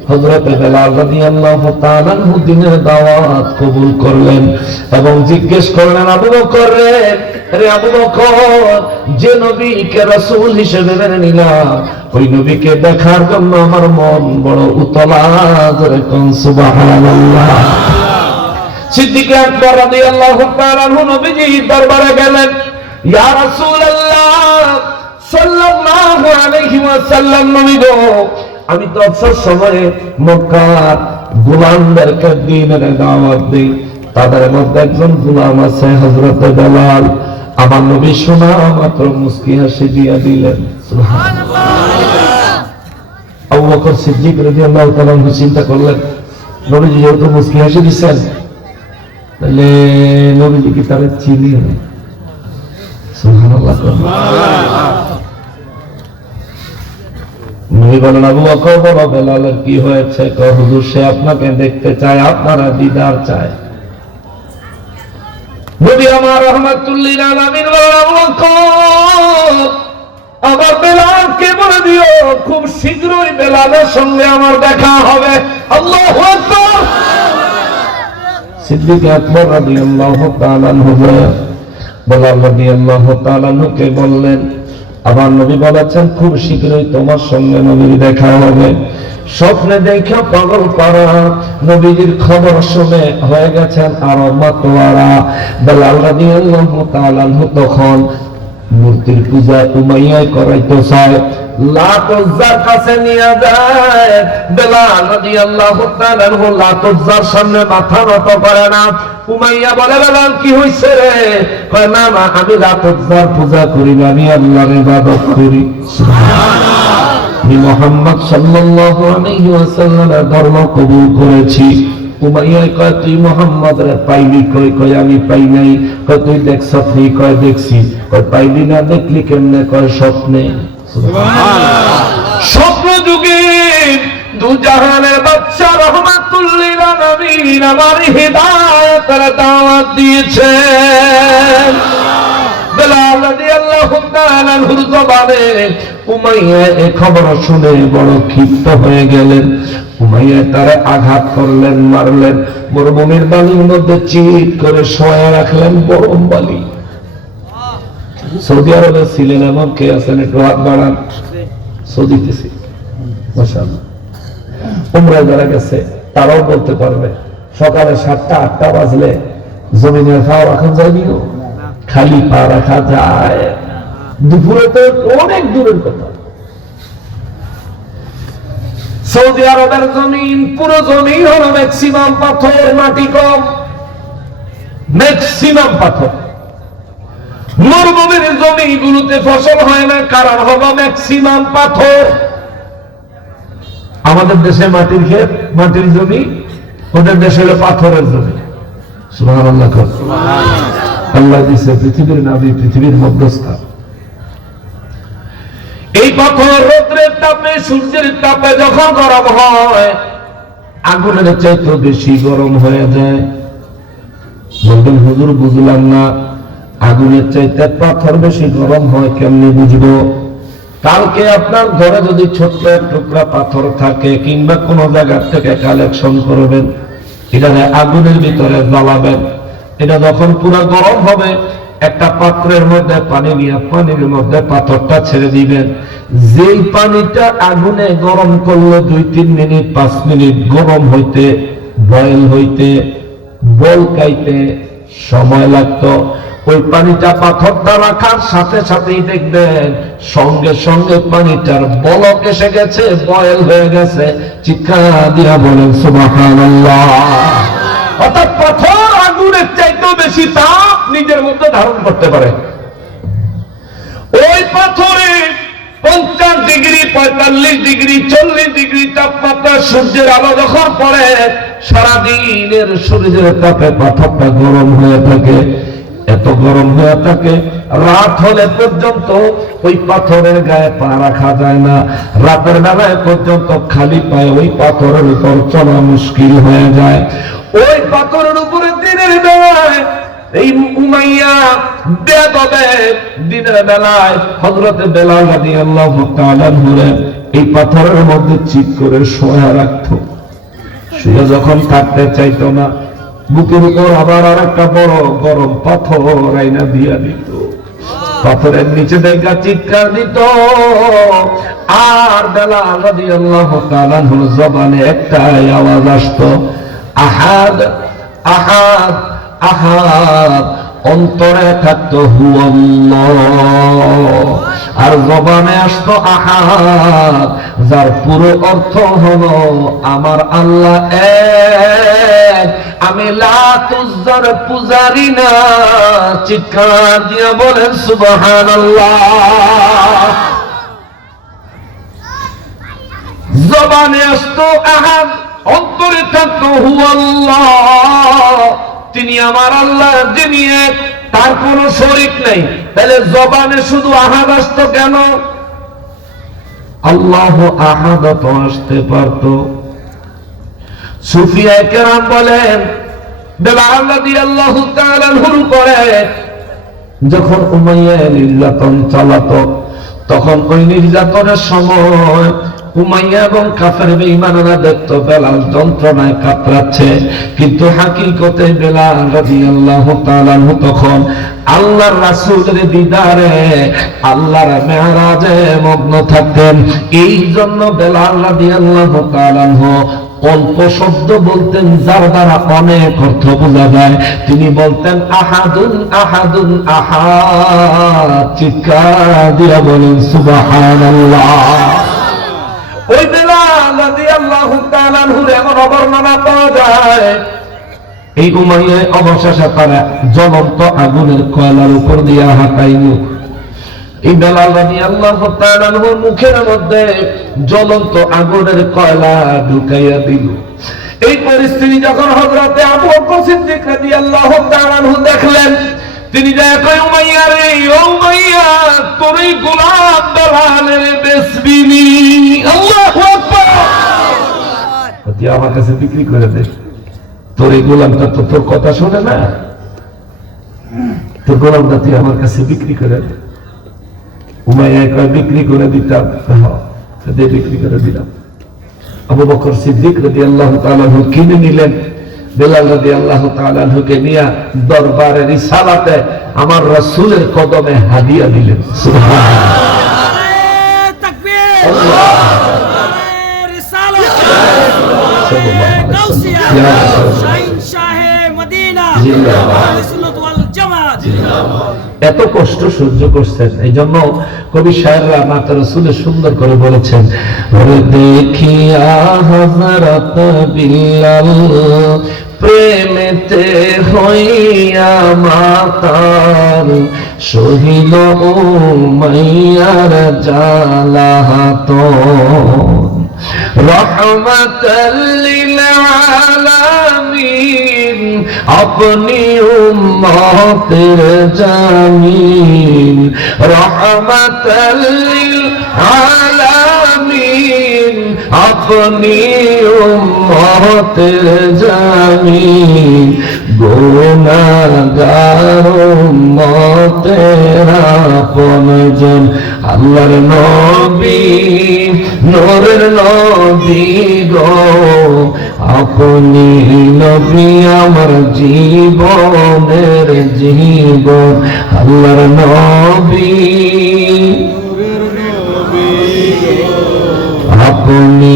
হযরত বেলাল রাদিয়াল্লাহু তাআলা আনহু দ্বীনের দাওয়াত কবুল করলেন এবং জিজ্ঞেস করলেন, আবু বকর রে আবু বকর, যে নবীকে রাসূল হিসেবে মেনে নিলাম ওই নবীকে দেখার জন্য আমার মন বড় উতলা। জোরে কোন সুবহানাল্লাহ। সিদ্দিক আকবর রাদিয়াল্লাহু তাআলা আনহু নবীজির দরবারে গেলেন। ইয়া রাসূলুল্লাহ সাল্লাল্লাহু আলাইহি ওয়াসাল্লাম, নবী গো, আমি তো অবসর সময়ে মক্কার গোলামদেরকে দ্বীনের দাওয়াত দেই, তাদের মধ্যে একজন গোলাম আছে হযরত বেলাল। আমার নবী শোনা মাত্র মুস্কি হাসি দিয়া দিলেন। সুবহানাল্লাহ। আবু বকর সিদ্দিক রাদিয়াল্লাহু তাআলা আনহু চিন্তা করলেন, নবীজি যেহেতু মুস্কি হাসি দিচ্ছেন, তাহলে নবীজি কি তারে চিনি না? সুবহানাল্লাহ। নবী বলেন, আবু বকর বলো বেলালের কি হয়েছে? কয়, হুজুর সে আপনাকে দেখতে চায়, আপনারা দিদার চায়। নবী আমার রাহমাতুল লিল আলামিন বলেন, আবু বকর আমার বেলালকে বলে দিও খুব শীঘ্রই বেলালের সঙ্গে আমার দেখা হবে। আল্লাহু আকবার। সিদ্দিক আকবর রাদিয়াল্লাহু তাআলা আনহু বেলাল রাদিয়াল্লাহু তাআলা আনহুকে বললেন, আমার নবী বলেছেন খুব শীঘ্রই তোমার সঙ্গে নবীর দেখা হবে। স্বপ্নে দেখে পাগল পারা, নবীজির খবর শুনে হয়ে গেছেন আরো মাতোয়ারা। বেলাল রাদিয়াল্লাহু তাআলা তখন মূর্তির পূজা উমাইয়া করাইতে চায়, লাত উজ্জার কাছে নিয়ে যায়। বেলাল রাদিয়াল্লাহু তাআলা লাত উজ্জার সামনে মাথা নত করে না। উমাইয়া বলে, বেলাল কি হইছে রে? কয় না না, আমি লাত উজ্জার পূজা করি না, আমি আল্লাহর ইবাদত করি। সুবহানাল্লাহ। আমি মুহাম্মদ সাল্লাল্লাহু আলাইহি ওয়াসাল্লামের ধর্ম কবুল করেছি। উমাইয়া কয়, তুই মুহাম্মদ রে পাইলি কই? কয় আমি পাই নাই। কয় তুই দেখছস নি? কয় দেখছি। কয় পাইলি না, দেখলি কেমনে? কয় স্বপ্নে। সুবহানাল্লাহ। স্বপ্ন যুগে দু জাহানের বাদশা রহমাতুল লিল আলামিন আমার হিদায়াতের দাওয়াত দিয়েছেন। বেলাল রাদিয়াল্লাহু তাআলা আনহুর জবানে উমাইয়া এই খবর শুনে বড় ক্ষিপ্ত হয়ে গেলেন। উমাইয়া তারে আঘাত করলেন, মারলেন, মরুভূমির বালির মধ্যে চিৎ করে শোয়া রাখলেন, গরম বালি। সৌদি আরবে ছিলেন এমন কে আছেন? একটু হাত বাড়ান। সৌদিতে ছিল, মাশাআল্লাহ। উমরায় যারা গেছে তারাও বলতে পারবে, সকালে 7টা 8টা বাজলে জমিনে পা রাখা যায়নিও, খালি পা রাখা যায়। দুপুরে তো অনেক দূরের কথা। সৌদি আরবের জমিন, পুরো জমিন হলো ম্যাক্সিমাম পাথর, মাটি কম, ম্যাক্সিমাম পাথর। মরুভূমির জমিগুলোতে ফসল হয় না, কারণ হলো ম্যাক্সিমাম পাথর। আমাদের দেশে মাটির ক্ষেত, মাটির জমি, ওদের দেশে হলো পাথরের জমি। সুবহানাল্লাহ। আল্লাহ দিছে পৃথিবীর নাবি, পৃথিবীর মধ্যস্থা। এই পাথর রৌদ্রের তাপে, সূর্যের তাপে যখন গরম হয়, আগুনের চাইতে বেশি গরম হয়ে যায়। বলবেন হুজুর বুঝলাম না, আগুনের চাইতে পাথর বেশি গরম হয় কেমনে বুঝবো? কালকে আপনার ঘরে যদি ছোট্ট এক টুকরা পাথর থাকে, কিংবা কোন জায়গা থেকে কালেকশন করবেন, এটা আগুনের ভিতরে জ্বালাবেন। এটা যখন পুরো গরম হবে, একটা পাত্রের মধ্যে পানি নিয়ে পানির মধ্যে পাথরটা ছেড়ে দিবেন। যেই পানিটা আগুনে গরম করলে 2-3 মিনিট 5 মিনিট গরম হইতে, বয়েল হইতে, বলকাইতে সময় লাগতো, ওই পানিটা পাথরটা রাখার সাথে সাথেই দেখবেন সঙ্গে সঙ্গে পানিটার বলক এসে গেছে, বয়েল হয়ে গেছে। চিৎকার দিয়া বলেন সুবহানাল্লাহ। অর্থাৎ পাথর আগুনের চাইতেও বেশি তাপ নিজের মধ্যে ধারণ করতে পারে। ওই পাথরে 50 ডিগ্রি, 45 ডিগ্রি, 40 ডিগ্রি তাপমাত্রা সূর্যের আলো যখন পড়ে, সারাদিনের সূর্যের তাপে পাথরটা গরম হয়ে থাকে। এত গরম হয়ে থাকে, রাত হলে পর্যন্ত ওই পাথরের গায়ে পা রাখা যায় না। রাতের বেলায় পর্যন্ত খালি পায়ে ওই পাথরের উপর চলা মুশকিল হয়ে যায়। ওই পাথরের উপরে দিনের বেলায় এই উমাইয়া বেদবে দিনের বেলায় হযরত বেলাল রাদিয়াল্লাহু তাআলা আনহু এই পাথরের মধ্যে চিৎ করে শোয়া রাখতো। শুয়ে যখন থাকতে চাইতো না, বুকের উপর আবার আর একটা বড় গরম পাথর আইনা দিয়া দিত। পাথরের নিচে দেখা চিৎকার দিত। আর বেলাল রাদিয়াল্লাহু তাআলা আনহুর জবানে একটাই আওয়াজ আসতো, আহাদ আহাদ আহাদ। অন্তরে থাকতো হু আল্লাহ, আর জবানে আসতো আহাদ, যার পুরো অর্থ হলো আমার আল্লাহ এক, আমি লাত উজ্জার পূজারি না। চিৎকার দিয়ে বলেন সুবহানাল্লাহ। জবানে আসতো আহাদ, অন্তরে থাকতো হু আল্লাহ, তিনি আমার আল্লাহ, যিনি এক, তার কোনো শরীক নেই। তাহলে জবানে শুধু আহাদ আসতো কেন? আল্লাহ আহাদ তো আসতে পারতো। সুফিয়া কেরাম বলেন, বেলাল রাদিয়াল্লাহু তাআলা আনহুর উপরে যখন উমাইয়া নির্যাতন চালাতো, তখন ওই নির্যাতনের সময় উমাইয়া এবং কাফের বেঈমানেরা দেখতো বেলাল যন্ত্রণায় কাতরাচ্ছে, কিন্তু হাকিকতে বেলাল রাদিয়াল্লাহু তাআলা তখন আল্লাহর রাসূলের দিদারে, আল্লাহর মেরাজে মগ্ন থাকতেন। এই জন্য বেলাল রাদিয়াল্লাহু তাআলা অল্প শব্দ বলতেন, যার দ্বারা অনেক অর্থ বোঝা যায়। তিনি বলতেন আহাদুন আহাদুন আহাদ, চিৎকার দিয়া বলেন সুবহানাল্লাহ। ওই বেলাল রাদিয়াল্লাহু তাআলা আনহুর এমন অবর্ণনা পাওয়া যায়, এই উমাইয়া অবশেষে তারা জ্বলন্ত আগুনের কয়লার উপর দিয়া হাঁটাইল। এই বেলাল রাদিয়াল্লাহু তাআলা আনহুর মুখের মধ্যে জ্বলন্ত আগুনের কয়লা ঢুকাইয়া দিল। এই পরিস্থিতি যখন হযরতে আবু বকর সিদ্দিক রাদিয়াল্লাহু তাআলা আনহু দেখলেন, তিনি যায় কয় উমাইয়া রে, ও উমাইয়া, তোর এই গোলাম বেলালের বেচবিনি। আল্লাহু আকবার। তুই আমার কাছে বিক্রি করে দে, তোর এই গোলামটা তো তোর কথা শোনে না, তোর গোলামটা তুই আমার কাছে বিক্রি করে দে। উমাইয়া কয় বিক্রি করে দিতাম, বিক্রি করে দিলাম। আবু বকর সিদ্দিক রাদিয়াল্লাহু তাআলা আনহু কিনে নিলেন, বেলাল রাদিয়াল্লাহু তাআলা আনহুকে নিয়ে দরবারে রিসালাতে আমার রাসূলের কদমে হাদিয়া দিলেন। সুবহানাল্লাহ। নারে তাকবীর, নারে রিসালাত, গাউসিয়া, শাহিন শাহে মদিনা, আহলে সুন্নাত ওয়াল জামাত। এত কষ্ট সহ্য করছেন, এই জন্য কবি শায়ররা মাতা রাসূলের সুন্দর করে বলেছেন, ওরে দেখিয়া হযরত বিলাল প্রেমেতে হইয়া মাতার, সহিল উমাইয়ার জালাহাতন, রহমাতাল লিল আলামিন, আপনি উম্মতের জামিন, রহমাতাল লিল আলামিন, আপনি উম্মতের জামিন, গুনাহগার উম্মতের আপনজন, আল্লাহর নবী, নূরের নবী গো, আপনি নবী আমার জীবনের জীবন, আল্লাহর নবী, আপনি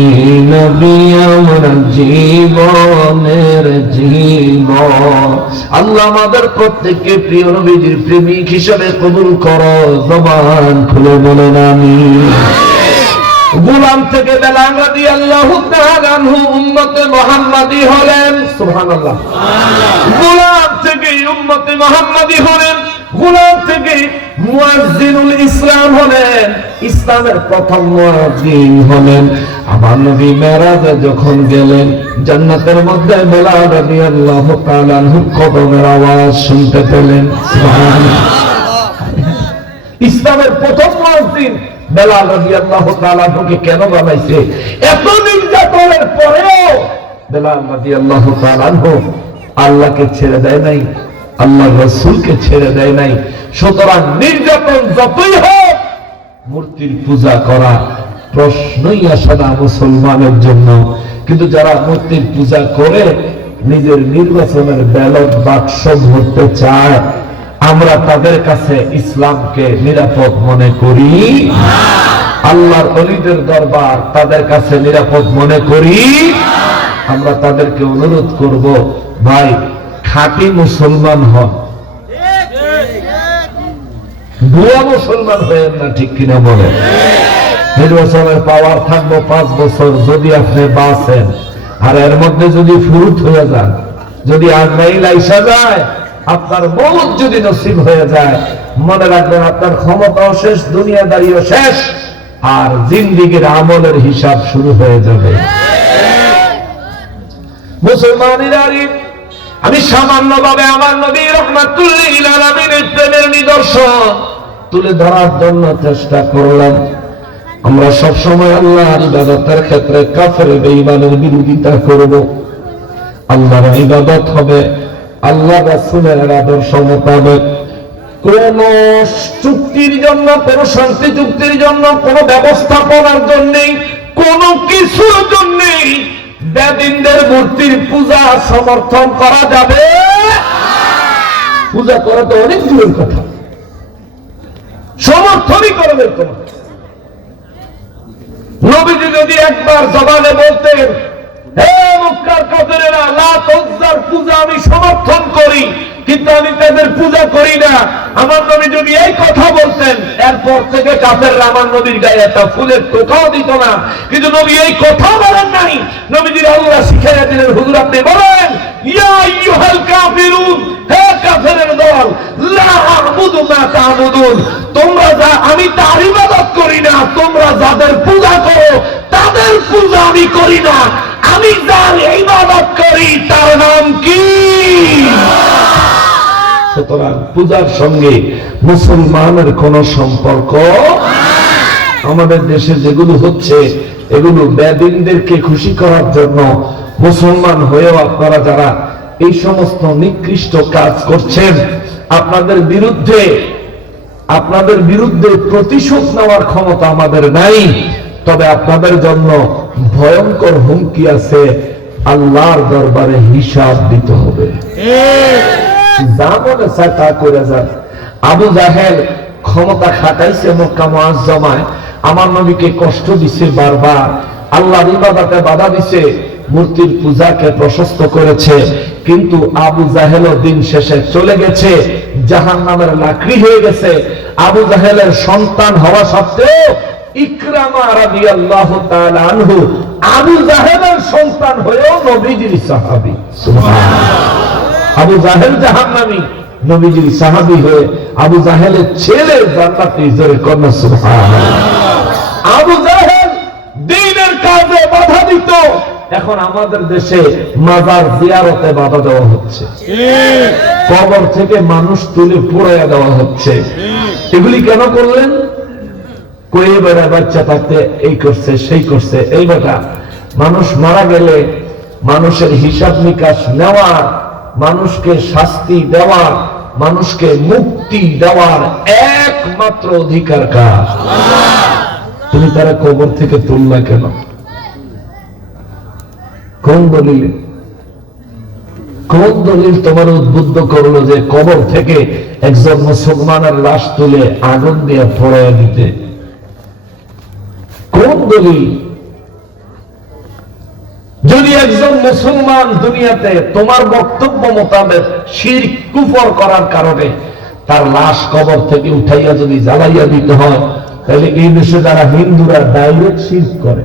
নবী আমার জীবনের জীবন। আল্লাহ আমাদের প্রত্যেককে প্রিয় নবীজির প্রেমিক হিসেবে কবুল করো, জবান খুলে বলেন আমিন। গোলাম থেকে বেলাল রাদিয়াল্লাহু তাআলা আনহু উম্মতে মুহাম্মাদি হলেন। সুবহানাল্লাহ। গোলাম থেকে উম্মতে মুহাম্মাদি হলেন, গোলাম থেকে মুয়াজ্জিনুল ইসলাম হলেন, ইসলামের প্রথম মুয়াজ্জিন হলেন। আমার নবী মেরাজে যখন গেলেন, জান্নাতের মধ্যে বেলাল রাদিয়াল্লাহু তাআলা আনহু কদমের আওয়াজ শুনতে পেলেন। সুবহানাল্লাহ। ইসলামের প্রথম মুয়াজ্জিন বেলাল রাদিয়াল্লাহু তাআলা আনহুকে কেন বানাইছে? এত নির্যাতনের পরেও বেলাল রাদিয়াল্লাহু তাআলা আনহু আল্লাহকে ছেড়ে দেয় নাই, আল্লাহর রাসূলকে ছেড়ে দেয় নাই। সুতরাং নির্যাতন যতই হোক, মূর্তির পূজা করা প্রশ্নই আসে না মুসলমানের জন্য। কিন্তু যারা মূর্তির পূজা করে নিজের নির্বাচনের ব্যালট বাক্স ভরতে চায়, আমরা তাদের কাছে ইসলামকে নিরাপদ মনে করি, আল্লাহর ওলিদের দরবার তাদের কাছে নিরাপদ মনে করি। আমরা তাদেরকে অনুরোধ করব, ভাই খাঁটি মুসলমান হন, ভুয়া মুসলমান হয়েন না, ঠিক কিনা বলেন? নির্বাচনের পাওয়ার থাকবো 5 বছর, যদি আপনি বাঁচেন আর এর মধ্যে যদি ফুরুত হয়ে যান, যদি আজরাইল আইসা যায়, আপনার মৌত যদি নসিব হয়ে যায়, মনে রাখবেন আপনার ক্ষমতাও শেষ, দুনিয়াদারিও শেষ, আর জিন্দেগির আমলের হিসাব শুরু হয়ে যাবে। মুসলমানেরা, আমি সামান্যভাবে আমার নবী রাহমাতুল লিল আলামিনের প্রেমের নিদর্শন তুলে ধরার জন্য চেষ্টা করলাম। আমরা সব সময় আল্লাহর ইবাদতের ক্ষেত্রে কাফের বেঈমানের বিরোধিতা করব। আল্লাহর ইবাদত হবে আল্লাহ রাসূলের আদর্শ মোতাবেক। কোন চুক্তির জন্য, কোন শান্তি চুক্তির জন্য, কোন ব্যবস্থাপনার জন্য, কোন কিছুর জন্য বেদিনদের মূর্তির পূজা সমর্থন করা যাবে? পূজা করা তো অনেক দূরের কথা, সমর্থনই করবে কোন। নবীজি যদি একবার জবানে বলতেন, হে মক্কার কাফেরেরা, লাত উজ্জার পূজা আমি সমর্থন করি, কিন্তু আমি তাদের পূজা করি না, আমার নবী যদি এই কথা বলতেন, এরপর থেকে কাফেররা আমার নবীর গায়ে একটা ফুলের টোকাও দিত না। কিন্তু নবী এই কথা বলেন নাই। নবীজির আল্লাহ শিখাইয়া দিলেন, হুজুর আপনি বলেন, ইয়া আইয়ুহাল কাফিরুন, হে কাফেরের দল, লা আ'বুদু মা তা'বুদুন, তোমরা যা আমি তার ইবাদত করি না, তোমরা যাদের পূজা করো তাদের পূজা আমি করি না, আমি যার ইবাদত করি তার নাম কি? সুতরাং পূজার সঙ্গে মুসলমানের কোন সম্পর্ক। আমাদের দেশে যেগুলো হচ্ছে এগুলো বেদিনদেরকে খুশি করার জন্য। মুসলমান হয়েও আপনারা যারা এই সমস্ত নিকৃষ্ট কাজ করছেন, আপনাদের বিরুদ্ধে প্রতিশোধ নেওয়ার ক্ষমতা আমাদের নাই, তবে আপনাদের জন্য ভয়ঙ্কর হুমকি আছে, আল্লাহর দরবারে হিসাব দিতে হবে। যা মনে চায় তা করে যান। আবু জাহেল ক্ষমতা খাটাইছে মক্কা মুআজ্জামায়, আমার নবীকে কষ্ট দিছে বারবার, আল্লাহর ইবাদতে বাধা দিছে, মূর্তির পূজাকে প্রশস্ত করেছে, কিন্তু আবু জাহেলও দিন শেষে চলে গেছে, জাহান্নামের লাকড়ি হয়ে গেছে। আবু জাহেলের সন্তান হওয়া সত্ত্বেও ইকরামা রাদিয়াল্লাহু তাআলা আনহু আবু জাহেলের সন্তান হয়েও নবীজির সাহাবী। সুবহানাল্লাহ। আবু জাহেল জাহান্নামী, নবীজির সাহাবী হয়ে আবু জাহেলের ছেলে জান্নাতি। জোরে কন্যা সুবহানাল্লাহ। আবু জাহেল দ্বীনের কাজে বাধা দিত, এখন আমাদের দেশে মাজার জিয়ারতে বাধা দেওয়া হচ্ছে, কবর থেকে মানুষ তুলে পুড়াইয়া দেওয়া হচ্ছে। এগুলি কেন করলেন? কয়ে বেড়া বাচ্চা থাকতে এই করছে সেই করছে। এই বেটা মানুষ মারা গেলে মানুষের হিসাব নিকাশ নেওয়া, মানুষকে শাস্তি দেওয়া, মানুষকে মুক্তি দেওয়ার একমাত্র অধিকার কার? তুমি তারা কবর থেকে তুললা কেন? কোন দলিলে? কোন দলিল তোমার উদ্বুদ্ধ করলো যে কবর থেকে একজন মুসলমানের লাশ তুলে আগুন দিয়ে পোড়াইয়া দিতে? কোন দলিল? যদি একজন মুসলমান দুনিয়াতে তোমার বক্তব্য মোতাবেক শিরক কুফর করার কারণে তার লাশ কবর থেকে উঠাইয়া যদি জ্বালাইয়া দিতে হয়, তাহলে এই দেশে যারা হিন্দুরা ডাইরেক্ট শিরক করে,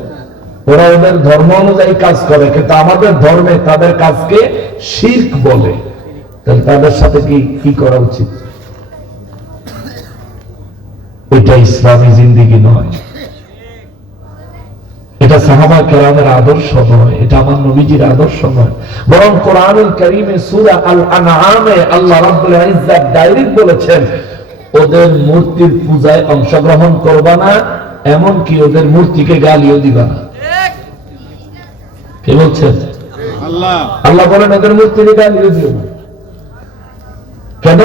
ওরা ওদের ধর্ম অনুযায়ী কাজ করে, কিন্তু আমাদের ধর্মে তাদের কাজকে শিরক বলে। তাহলে তাদের সাথে কি করা উচিত? এটা ইসলামী জিন্দেগি নয়, এটা সাহাবা কেরামের আদর্শ নয়, এটা আমার নবীজির আদর্শ নয়। বরং কোরআনুল কারীমে সূরা আল আনআমে আল্লাহ রাব্বুল ইজ্জাত ডাইরেক্ট বলেছেন, ওদের মূর্তির পূজায় অংশগ্রহণ করবা না, এমনকি ওদের মূর্তিকে গালিও দিবা না। কে বলছেন? আল্লাহ। আল্লাহ বলেন ওদের মূর্তিকে গালিও দিও না। কেন?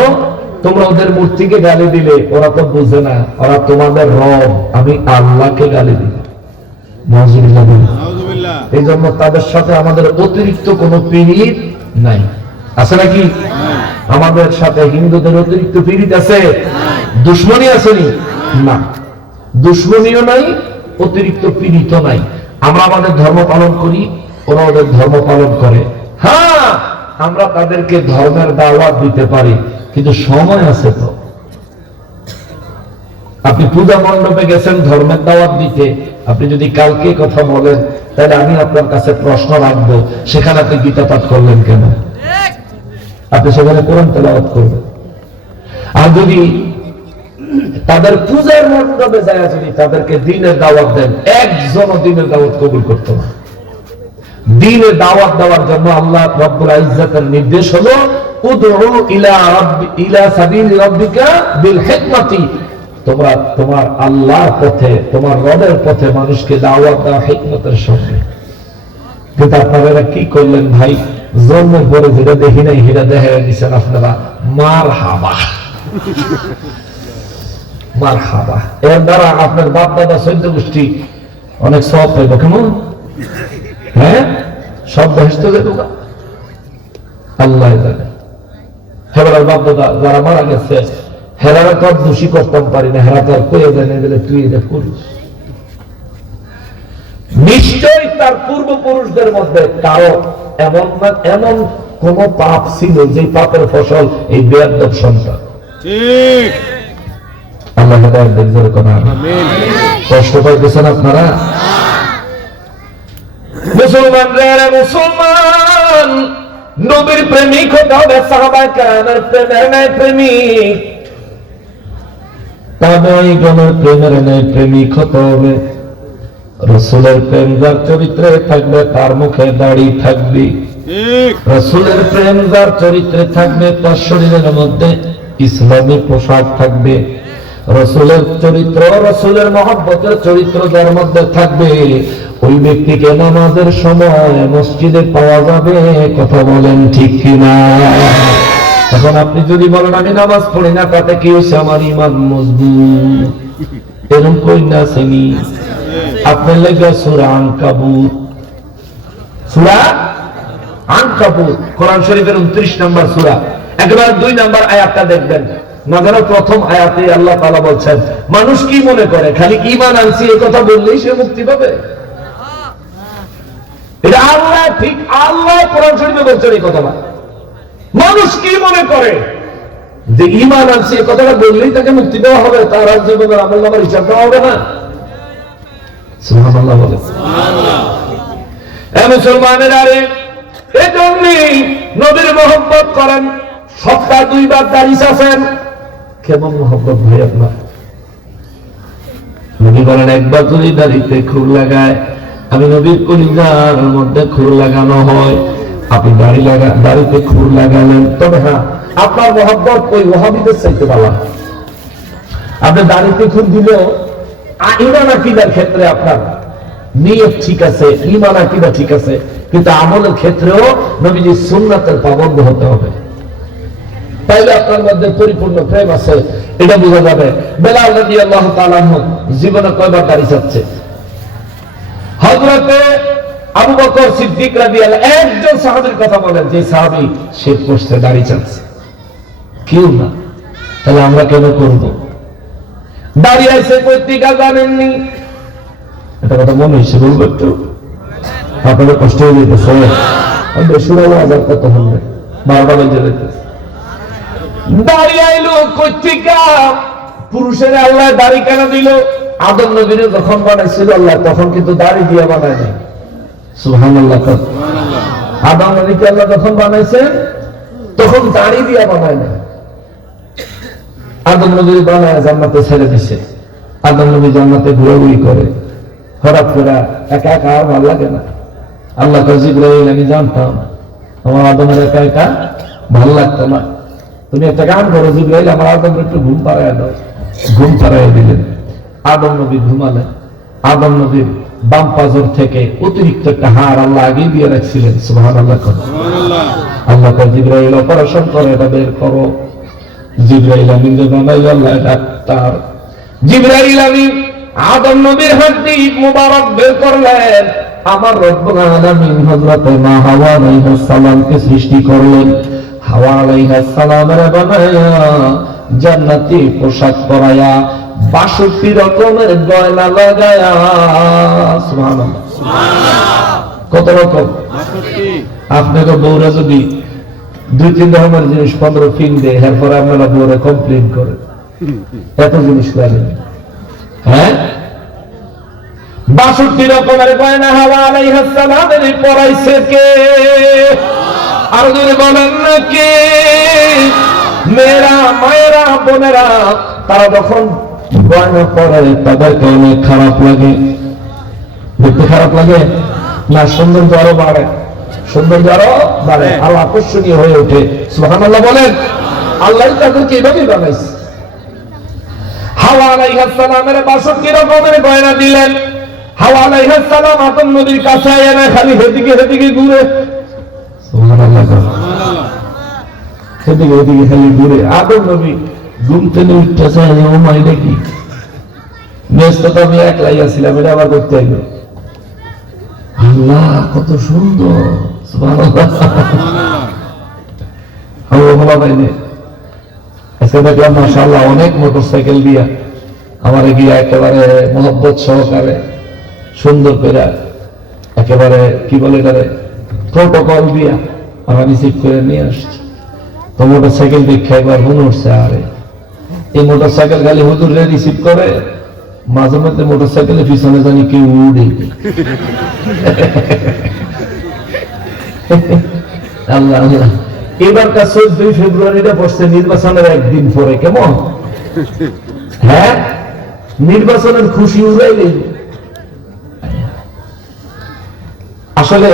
তোমরা ওদের মূর্তিকে গালি দিলে ওরা তো বুঝে না, ওরা তোমাদের রব আমি আল্লাহকে গালি দিবে। এই জন্য তাদের সাথে আমাদের অতিরিক্ত কোনো পীড়িত নাই। আছে নাকি? আমাদের সাথে হিন্দুদের অতিরিক্ত পীড়িত আছে? দুশ্মনী আসেনি? না, দুশ্মনীও নাই, অতিরিক্ত পীড়িত নাই। আমরা আমাদের ধর্ম পালন করি, ওরা ওদের ধর্ম পালন করে। হ্যাঁ, আমরা তাদেরকে ধর্মের দাওয়াত দিতে পারি, কিন্তু সময় আছে তো। আপনি পূজা মণ্ডপে গেছেন ধর্মের দাওয়াত দিতে, আপনি যদি কালকে কথা বলেন, তাহলে আমি আপনার কাছে প্রশ্ন রাখবো, সেখানে আপনি গীতা পাঠ করলেন কেন? আপনি সেখানে কোরআন তেলাওয়াত করবেন। আর যদি তাদের পূজার মণ্ডপে যায়, যদি তাদেরকে দ্বীনের দাওয়াত দেন, একজনও দ্বীনের দাওয়াত কবুল করতে না। দ্বীনের দাওয়াত দেওয়ার জন্য আল্লাহ রাব্বুল ইজ্জাতের নির্দেশ হলো, উদউ ইলা সাবিলি রাব্বিকা বিল হিকমাতি, তোমরা তোমার আল্লাহর পথে, তোমার রবের পথে মানুষকে দাওয়াত দাও হিকমতের সঙ্গে। কিন্তু আপনারা কি করলেন ভাই? জন্মের পরে যেটা দেখি নাই সেটা দেখা দিচ্ছেন আপনারা। মারহাবা, মারহাবা। এর দ্বারা আপনার বাপ দাদা 14 গোষ্ঠী অনেক সব পাইব। কেমন? হ্যাঁ, সব বেহেশতে যাইব আল্লাহ জানে। হেরার বাপ দাদা যারা মারা গেছে, হেরারা তো দোষী করতাম পারি না, হেরা তার কয়ে জানে গেলে তুই এটা করিস। নিশ্চয়ই তার পূর্বপুরুষদের মধ্যে কারো এমন কোন পাপ ছিল যে পাপের ফসল এই বেয়াদব সন্তান। ঠিক। আল্লাহ হেদায়েত দেন, জোরে কোন আমিন। কষ্ট পাইতেছেন আপনারা? মুসলমান রে মুসলমান, নবীর প্রেমিক হতে হবে, সাহাবায়ে কেরামের প্রেমের ন্যায় প্রেমিক, তাবেঈগণের প্রেমের ন্যায় প্রেমিক হতে হবে। রাসূলের প্রেম যার চরিত্রে থাকবে তার মুখে দাড়ি থাকবে। রাসূলের প্রেম যার চরিত্রে থাকবে তার শরীরের মধ্যে ইসলামী পোশাক থাকবে। রাসূলের চরিত্র, রাসূলের মহব্বতের চরিত্র যার মধ্যে থাকবে, ওই ব্যক্তিকে নামাজের সময় মসজিদে পাওয়া যাবে। কথা বলেন ঠিক কিনা? এখন আপনি যদি বলেন আমি নামাজ পড়ি না, তাতে কি হয়েছে? আমার ঈমান মজবুত, এরকম কই না শ্রেণী। আপনার লেগে সূরা আনকাবুত, সূরা আনকাবুত কোরআন শরীফের 29 নম্বর সূরা, একেবারে 2 নম্বর আয়াতটা দেখবেন। নাজারা প্রথম আয়াতে আল্লাহ তাআলা বলছেন, মানুষ কি মনে করে খালি ঈমান আনছি এই কথা বললেই সে মুক্তি পাবে? এটা আল্লাহ, ঠিক আল্লাহ কোরআন শরীফে বলছেন এই কথাটা। মানুষ কি মনে করে যে ঈমান আনছি এই কথাটা বললেই তাকে মুক্তি দেওয়া হবে, তার আর জীবনের আমলনামার হিসাব দেওয়া হবে না? সুবহানাল্লাহ বলে। সুবহানাল্লাহ। মুসলমানের আরে এজন্যই নবীর মহব্বত করেন, সপ্তাহে 2 বার দাড়ি চাচেন। কেমন মহব্বত ভাই আপনার? নবী বলেন একবার যদি দাড়িতে খুর লাগায়, আমি নবীর কলিজার মধ্যে খুর লাগানো হয়। আপনি দাড়িতে খুর লাগালেন, তবে হ্যাঁ আপনার মহব্বত ওই ওয়াহাবীদের চাইতে ভালো। আপনি দাড়িতে খুর দিলেও ঈমান আকীদার ক্ষেত্রে আপনার নিয়ত ঠিক আছে, ঈমান আকীদা ঠিক আছে, কিন্তু আমলের ক্ষেত্রেও নবীজির সুন্নাতের পাবন্দ হতে হবে। তাইলে আপনার মধ্যে পরিপূর্ণ প্রেম আছে, এটা বোঝা যাবে। বেলাল রাদিয়াল্লাহু তাআলা আনহু জীবনে কয়বার দাড়ি চাচ্ছে? হযরতে আবু বকর সিদ্দিক রাদিয়াল্লাহু একজন সাহাবীর কথা বলেন যে সাহাবী শীত পড়ছে দাড়ি চাচ্ছে, কেউ না। তাহলে আমরা কেন করব? দাড়ি আইছে পত্রিকা জানেননি, এটা কথা মনে হয়েছে বলবো একটু, আপনাদের কষ্ট হয়ে যেতেছে। শুরু হাজার কত হবে 12টা বেজে যেতেছে। দাড়ি আইলো পত্রিকা, পুরুষের আল্লাহ দাড়ি কেন দিল? আদম নবীর যখন বানাইছিল আল্লাহ, তখন কিন্তু দাড়ি দিয়ে বানায় নাই। সুবহানাল্লাহ। আদম নবীকে আল্লাহ যখন বানাইছে তখন দাড়ি দিয়ে বানায় নাই। আদম নবীর বানায় জান্নাতে ছেড়ে দিছে। আদম নবী জান্নাতে ঘোরাঘুরি করে, হঠাৎ করে একা একা আর ভালো লাগে না। আল্লাহ কয় জিবরাইল আমি জানতাম আমার আদমের একা একা ভালো লাগতো না, তুমি একটা গান করো জিবরাইল আমার আদমের একটু ঘুম পাড়ায় দাও। ঘুম পাড়ায় দিলেন, আদম নবী ঘুমালেন। আদম নবীর বাম পাজর থেকে অতিরিক্ত একটা হাড় আল্লাহ আগেই দিয়ে রাখছিলেন। সুবহানাল্লাহ। আল্লাহ কয় জিবরাইল অপারেশন করে এটা বের করো। জিবরাইল আমিন যে বানাইল আল্লাহ ডাক্তার, জিবরাইল আমিন আদম নবীর হাড্ডি মুবারক বের করলেন। আমার রব্বুল আলামিন হযরত মা হাওয়া আলাইহিস সালামকে সৃষ্টি করলেন। হাওয়া আলাইহিস সালামের বানায়া জান্নাতি পোশাক পরায়া 62 রকমের গয়না লাগায়া। সুবহানাল্লাহ। কত রকম? আপনাকে বউরা যদি 2-3 রকমের জিনিস 15 ফিন দেয়, এরপর আপনারা বউরা কমপ্লেন করেন এত জিনিস লাগে। হ্যাঁ, 62 রকমের গয়না হাওয়া আলাইহিস সালামের পরাইছে কে? আর যদি বলেন না কে? মেয়েরা, মায়েরা, বোনেরা, তারা যখন গয়না পরে তাদেরকে অনেক খারাপ লাগে। দেখতে খারাপ লাগে না? সৌন্দর্য আরো বাড়ে, সৌন্দর্য আরো বাড়ে, আরো আকর্ষণীয় হয়ে ওঠে। সুবহানাল্লাহ বলেন। আল্লাহ তাদেরকে এইভাবেই বানাইছে। হাওয়া আলাইহিস সালামের 62 রকমের গয়না দিলেন। হাওয়া আলাইহিস সালাম আদম নবীর কাছে এনে খালি হেদিকে হেদিকে ঘুরে। সুবহানাল্লাহ। হেদিকে হেদিকে খালি ঘুরে। আদম নবী ঘুম থেকে উঠতেছে, ও মাই দেখি ব্যস্ত তো আমি একলাই আছিলাম, এটা আবার করতে হইল। আল্লাহ কত সুন্দর, সুবহানাল্লাহ। আজকে দেখলাম মাশাআল্লাহ অনেক মোটরসাইকেল দিয়া আমার গিয়া একেবারে মহব্বত সহকারে সুন্দর করে একেবারে কি বলে এটারে প্রোটোকল দিয়া আমার রিসিভ করে নিয়ে আসছে। তো মোটরসাইকেল দেখে একবার মনে হচ্ছে আরে এই মোটরসাইকেল খালি হুজুরে রিসিভ করে, মাঝে মধ্যে মোটরসাইকেলের পিছনে জানি কেউ উড়ে। আল্লাহ আল্লাহ। এবারকার 14 ফেব্রুয়ারিটা পড়ছে নির্বাচনের একদিন পরে, কেমন? হ্যাঁ, নির্বাচনের খুশি উড়াইলে। আসলে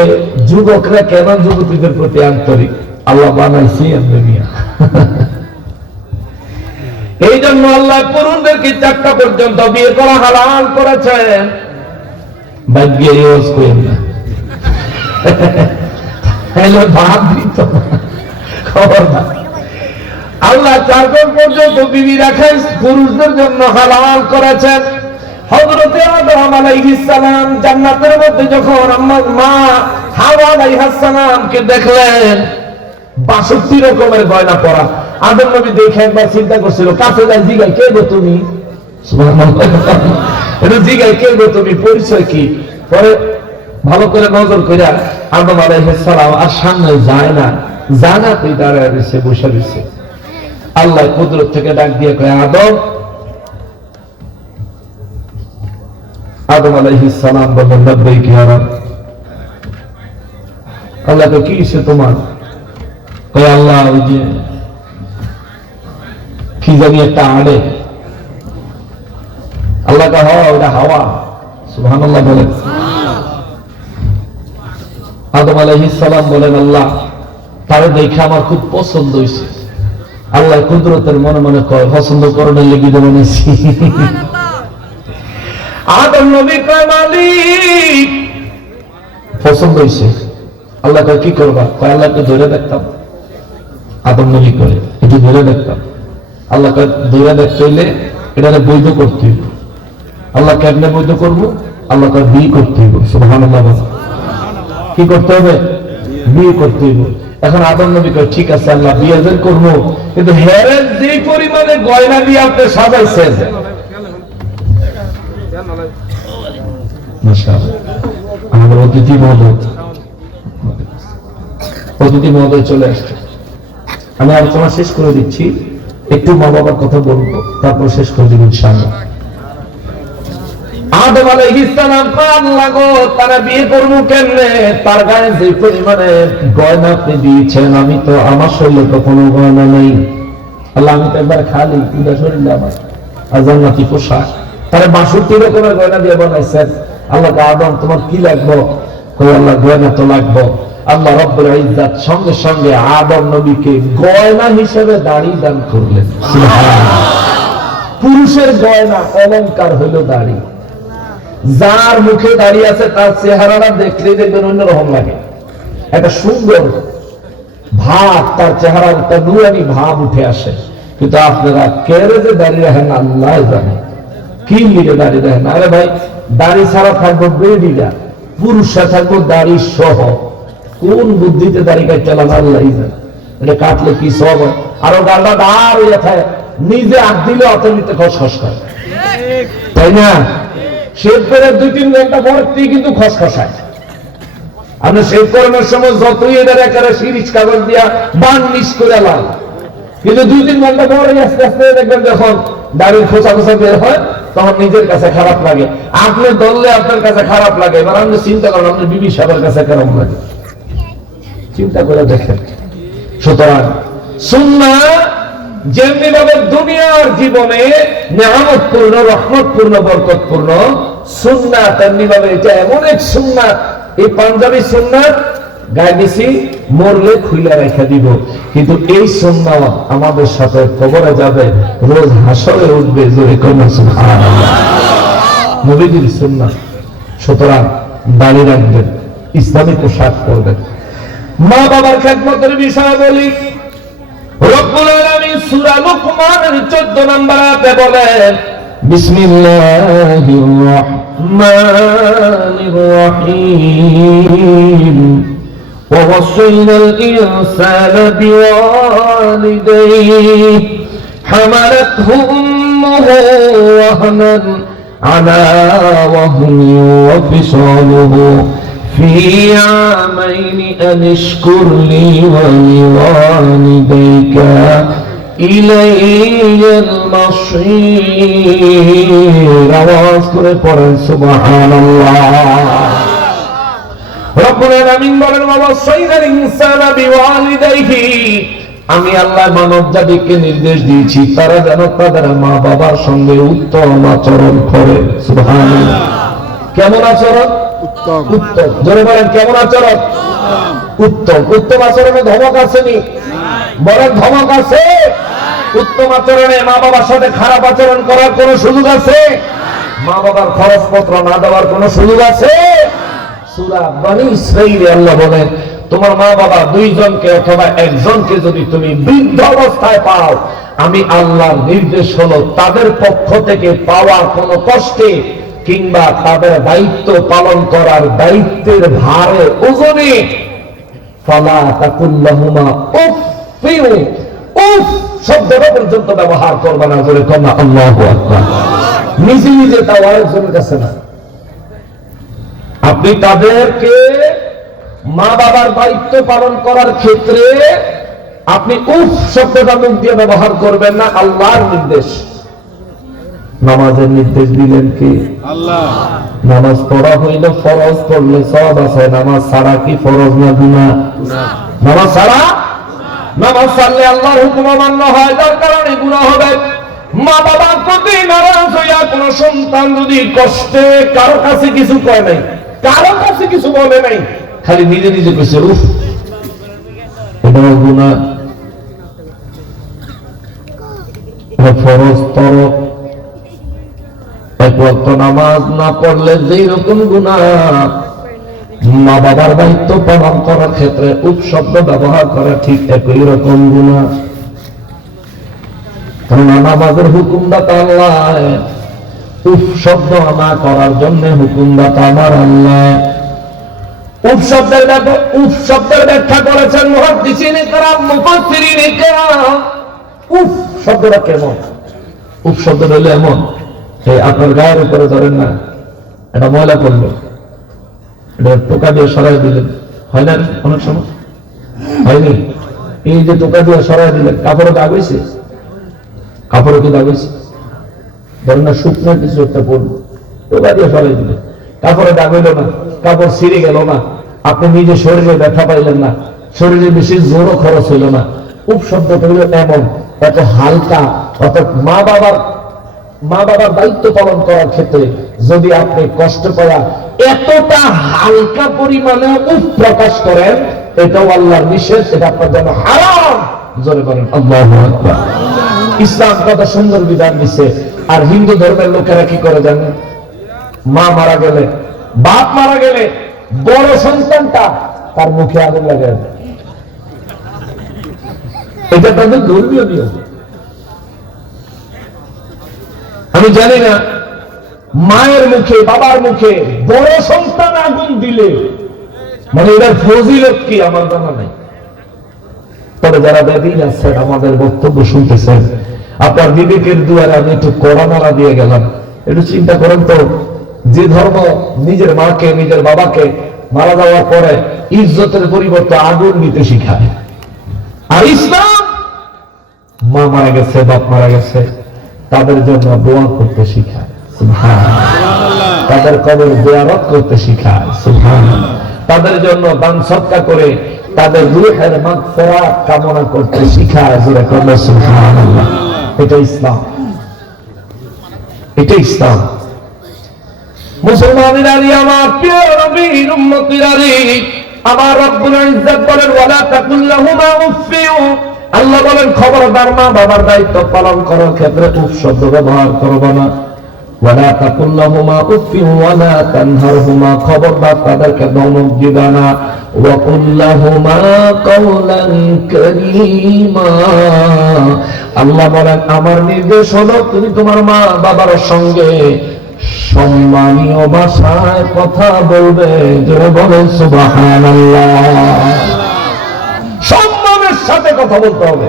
যুবকরা কেন যুবতীদের প্রতি আন্তরিক? আল্লাহ বানাইছি মিয়া। এই জন্য আল্লাহ তরুণদেরকে 4টা পর্যন্ত বিয়ে করা হালাল করেছেন। ভাগ্যে ইউজ করেন না, হ্যালো ভাব দিত খবরদার। আল্লাহ 4 পর্যন্ত বিবি রাখেন পুরুষদের জন্য হালাল করেছেন। হযরতে আদম আলাইহিস সালাম জান্নাতের মধ্যে যখন আম্মার মা হাওয়া আলাইহিস সালামকে দেখলেন 62 রকমের গয়না পরা, আদম নবী দেখে একবার চিন্তা করছিল, কাছে যাই জিগাই কে গো তুমি? সুবহানাল্লাহ। এটা জিগাই কে গো তুমি, পরিচয় কি? পরে ভালো করে নজর করে আদম আলাইহিস সালাম আর সামনে যায় না, জানাতেই দাঁড়ায় রয়েছে, বসে রয়েছে। আল্লাহ কুদরত থেকে ডাক দিয়ে কয় আদম। আদম আলাইহিস সালাম বললেন লব্বাইক ইয়া রব। আল্লাহ তো কি হইছে তোমার? কয় আল্লাহ ওই যে কি জানি একটা আড়ে। আল্লাহ কা হওয়া, ওটা হাওয়া। সুবহানাল্লাহ বলেন। আদম আলাইহিস সালাম বলেন আল্লাহ তারে দেখে আমার খুব পছন্দ হয়েছে। আল্লাহ কুদরতের মনে মনে কয় পছন্দ করণের লেগে বানিয়েছি। আদম নবী কয় মালিক পছন্দ হয়েছে। আল্লাহ কয় কি করবা? কয় আল্লাহকে ধরে দেখতাম। আদম নবী করে একটু ধরে দেখতাম। আল্লাহ কয় ধরে দেখতে হইলে এটা বৈধ করতে হইব। আল্লাহ কেমনে বৈধ করবো? আল্লাহ কয় বিয়ে করতে হইব। সুবহানাল্লাহ। কি করতে হবে? বিয়ে করতে হইব। এখন আদম নবী কয় ঠিক আছে আল্লাহ বিয়ে যেন করবো, কিন্তু হেরের যে পরিমাণে গয়না দিয়ে আপনি সাজাইছেন, আমাদের অতিথি মহোদয় চলে আসছে। আমি আলোচনা শেষ করে দিচ্ছি, একটু মা বাবার কথা বলবো, তারপর শেষ করে দিব ইনশাআল্লাহ। আদম আলাইহিস সালাম কয় আল্লাহ গো তারা বিয়ে করবো কেমনে? তার গায়ে যে পরিমাণে গয়না আপনি দিয়েছেন, আমি তো আমার শরীরে তো কোনো গয়না নেই। আল্লাহ আমি তো একবার খালি পুরা শরীরে আমার আর জান্নাতি পোশাক, তারা 62 রকমের গয়না দিয়ে বানাইছেন। আল্লাহ আদম তোমার কি লাগবে? কই আল্লাহ গয়না তো লাগবে। আল্লাহ রাব্বুল ইজ্জত সঙ্গে সঙ্গে আদম নবীকে গয়না হিসেবে দাড়ি দান করলেন। সুবহানাল্লাহ। পুরুষের গয়না অলংকার হলো দাড়ি। যার মুখে দাড়ি আছে তার চেহারাটা দেখলেই দেখবেন অন্যরকম লাগে, একটা সুন্দর ভাব তার চেহারা, একটা নুরানি ভাব উঠে আসে। কিন্তু আপনারা কেড়ে যে দাঁড়িয়ে রাখেন আল্লাহ জানে কি লিখে দাঁড়িয়ে রাখেন। আরে ভাই দাড়ি ছাড়া থাকবো বেডিরা, পুরুষরা থাকবো দাড়ি সহ। কোন বুদ্ধিতে দাড়ি কাটলাম আল্লাহ জানে। এটা কাটলে কি সব আরো গালটা দাঁড় হয়ে থাকে, নিজে হাত দিলে অতনিতে খসখস করে, তাই না? শেভ করে 2-3 ঘন্টা পরতেই কিন্তু খসখসায়। আপনি শেভ করানোর সময় যতই এদের একেবারে সিরিজ কাগজ দিয়া বার্নিশ করে লাল, কিন্তু 2-3 ঘন্টা পরে আস্তে আস্তে দেখবেন যখন দাড়ির খোঁচা খোঁচা বের হয় তখন নিজের কাছে খারাপ লাগে। আপনি ধরলে আপনার কাছে খারাপ লাগে, এবার আপনি চিন্তা করেন আপনার বিবি সাহেবের কাছে কেমন লাগে, চিন্তা করে দেখেন। সুতরাং সুন্নাহ যেমনি ভাবে দুনিয়ার জীবনে নেয়ামতপূর্ণ, রহমতপূর্ণ, বরকতপূর্ণ, সুন্নাহ তেমনি ভাবে এটা এমন এক সুন্নাহ, এই পাঞ্জাবি সুন্নাহ গায়ে দিছি মরলে খুইলা রেখে দিব, কিন্তু এই সুন্নাহ আমাদের সাথে কবরে যাবে, রোজ হাসরে উঠবে। জোরে কন্যা সুবহানাল্লাহ। নবীজির সুন্নাহ। সুতরাং দাড়ি রাখবেন, ইসলামী পোশাক পরবেন। মা বাবার খেদমতের বিষয়ে বলি, রব্বুল আলামিন সূরা লুকমানের 14 নম্বর আয়াতে বলেন বিসমিল্লাহির রহমানির রহিম ووصينا الإنسان بوالديه حملته أمه وهنا على وهن وفصاله في عامين أن اشكر لي ولوالديك إلي المصير واذكر قرآن سبحان الله রব্বুল আলামিন বলেন ওয়াসাইনাল ইনসানা বিওয়ালিদাইহি আমি আল্লাহ মানব জাতিকে নির্দেশ দিয়েছি তারা যেন তাদের মা বাবার সঙ্গে উত্তম আচরণ করে সুবহানাল্লাহ কেমন আচরণ উত্তম উত্তম জোরে বলেন কেমন আচরণ উত্তম উত্তম আচরণে ধমক আছে নি বলেন ধমক আছে উত্তম আচরণে মা বাবার সাথে খারাপ আচরণ করার কোনো সুযোগ আছে মা বাবার খরচপত্র না দেওয়ার কোনো সুযোগ আছে সূরা বনী ইসরাঈলে আল্লাহ বলেন তোমার মা বাবা দুইজনকে অথবা একজনকে যদি তুমি বৃদ্ধ অবস্থায় পাও আমি আল্লাহর নির্দেশ হলো তাদের পক্ষ থেকে পাওয়া কোনো কষ্টে কিংবা তাদের দায়িত্ব পালন করার দায়িত্বের ভারে ওজনে ফালা তাকুল লাহুমা উফ উফ শব্দটা পর্যন্ত ব্যবহার করবে না বলে কন্যা আল্লাহু আকবার নিজে নিজে তাও আরেকজনের কাছে না আপনি তাদেরকে মা বাবার দায়িত্ব পালন করার ক্ষেত্রে আপনি উফ শব্দটা মুখ দিয়ে ব্যবহার করবেন না আল্লাহর নির্দেশ নামাজের নির্দেশ দিলেন কি আল্লাহ নামাজ পড়া হইল ফরজ পড়লে সওয়াব আছে নামাজ ছাড়া কি ফরজ না গুনাহ নামাজ ছাড়া নামাজ ছাড়লে আল্লাহর হুকুম অমান্য হয় যার কারণে গুনাহ হবে মা বাবার প্রতি নারাজ হইয়া কোন সন্তান যদি কষ্টে কারো কাছে কিছু কয় নাই কারো কাছে কিছু বলে নাই খালি নিজে নিজে কইছে উফ এটা গুনাহ ফরজ তরক এক ওয়াক্ত নামাজ না পড়লে যেই রকম গুনাহ মা বাবার দায়িত্ব পালন করার ক্ষেত্রে উফ শব্দ ব্যবহার করা ঠিক একই রকম গুনাহ কারণ নামাজের হুকুমদাতা আল্লাহ উফ শব্দ না করার জন্য হুকুমদাতা আমার আল্লাহ উফ শব্দের ব্যাখ্যা করেছেন মুহাদ্দিসিনে কেরাম মুফাসসিরিনে কেরাম উফ শব্দটা কেমন উফ শব্দটা হলো এমন আপনার গায়ের উপরে ধরেন না এটা ময়লা করলো এটা টোকা দিয়ে সরাই দিলেন হয় না অনেক সময় হয়নি এই যে টোকা দিয়ে সরাই দিলেন কাপড়ে দাগ হয়েছে কাপড়ে কি দাগ হয়েছে ধরেন না শুকনো কিছু একটা পড়লো টোকা দিয়ে সরাই দিলেন কাপড়ে দাগ হইল না কাপড় ছিঁড়ে গেল না আপনি নিজে শরীরে ব্যথা পাইলেন না শরীরে বেশি জোরও খরচ হইল না উপ শব্দটা হইল এমন এত হালকা অর্থাৎ মা বাবার দায়িত্ব পালন করার ক্ষেত্রে যদি আপনি কষ্ট পাওয়া এতটা হালকা পরিমাণে উফ প্রকাশ করেন এটাও আল্লাহর নিষেধ এটা আপনার জন্য হারাম জোরে বলেন আল্লাহু আকবার ইসলাম কত সুন্দর বিধান দিচ্ছে আর হিন্দু ধর্মের লোকেরা কি করে জানেন মা মারা গেলে বাপ মারা গেলে বড় সন্তানটা তার মুখে আগুন লাগায় এটা তাদের ধর্মীয় নিয়ম আমি জানি না মায়ের মুখে বাবার মুখে বড় সন্তান আগুন দিলে মানে এটার ফজিলত কি আমার জানা নাই তবে যারা বেদিন আছেন আমাদের বক্তব্য শুনতেছেন আপনার বিবেকের দুয়ারে আমি একটু কড়া দিয়ে গেলাম একটু চিন্তা করেন তো যে ধর্ম নিজের মাকে নিজের বাবাকে মারা যাওয়ার পরে ইজ্জতের পরিবর্তে আগুন দিতে শিখায় আর ইসলাম মা মারা গেছে বাপ মারা গেছে তাদের জন্য দোয়া করতে শিখায় সুবহানাল্লাহ তাদের কবর জিয়ারত করতে শিখায় সুবহানাল্লাহ তাদের জন্য দান সদকা করে তাদের রূহের মাগফিরাত কামনা করতে শিখায় জোরে বলেন সুবহানাল্লাহ এটা ইসলাম এটা ইসলাম মুসলমানেরা আমার প্রিয় নবীর উম্মতেরা আমার রব্বুল ইজ্জত বলেন ওয়ালা তাকুল লাহুমা উফফিউ আল্লাহ বলেন খবরদার মা বাবার দায়িত্ব পালন করার ক্ষেত্রে উফ শব্দ ব্যবহার করবে না ওয়ালা তাকুল লাহুমা উফিন ওয়ালা তানহারহুমা, খবরদার তাদেরকে ধমক দিবা না। ওয়া কুল লাহুমা কাওলান কারীমা, আল্লাহ বলেন আমার নির্দেশ হলো তুমি তোমার মা বাবার সঙ্গে সম্মানীয় ভাষায় কথা বলবে। জোরে বলেন সুবহানাল্লাহ। সম্মানের সাথে কথা বলতে হবে।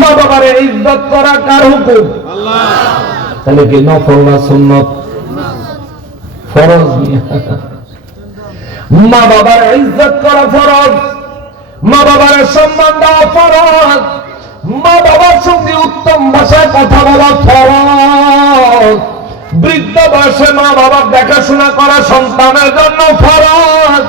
মা বাবার ইজ্জত করা কার হুকুম? আল্লাহ। তাহলে কি নফল না সুন্নত? ফরজ। মা বাবার ইজ্জত করা ফরজ, মা বাবার সম্মান দেওয়া ফরজ, মা বাবার সঙ্গে উত্তম ভাষায় কথা বলা ফরজ, বৃদ্ধ বয়সে মা বাবার দেখাশোনা করা সন্তানের জন্য ফরজ।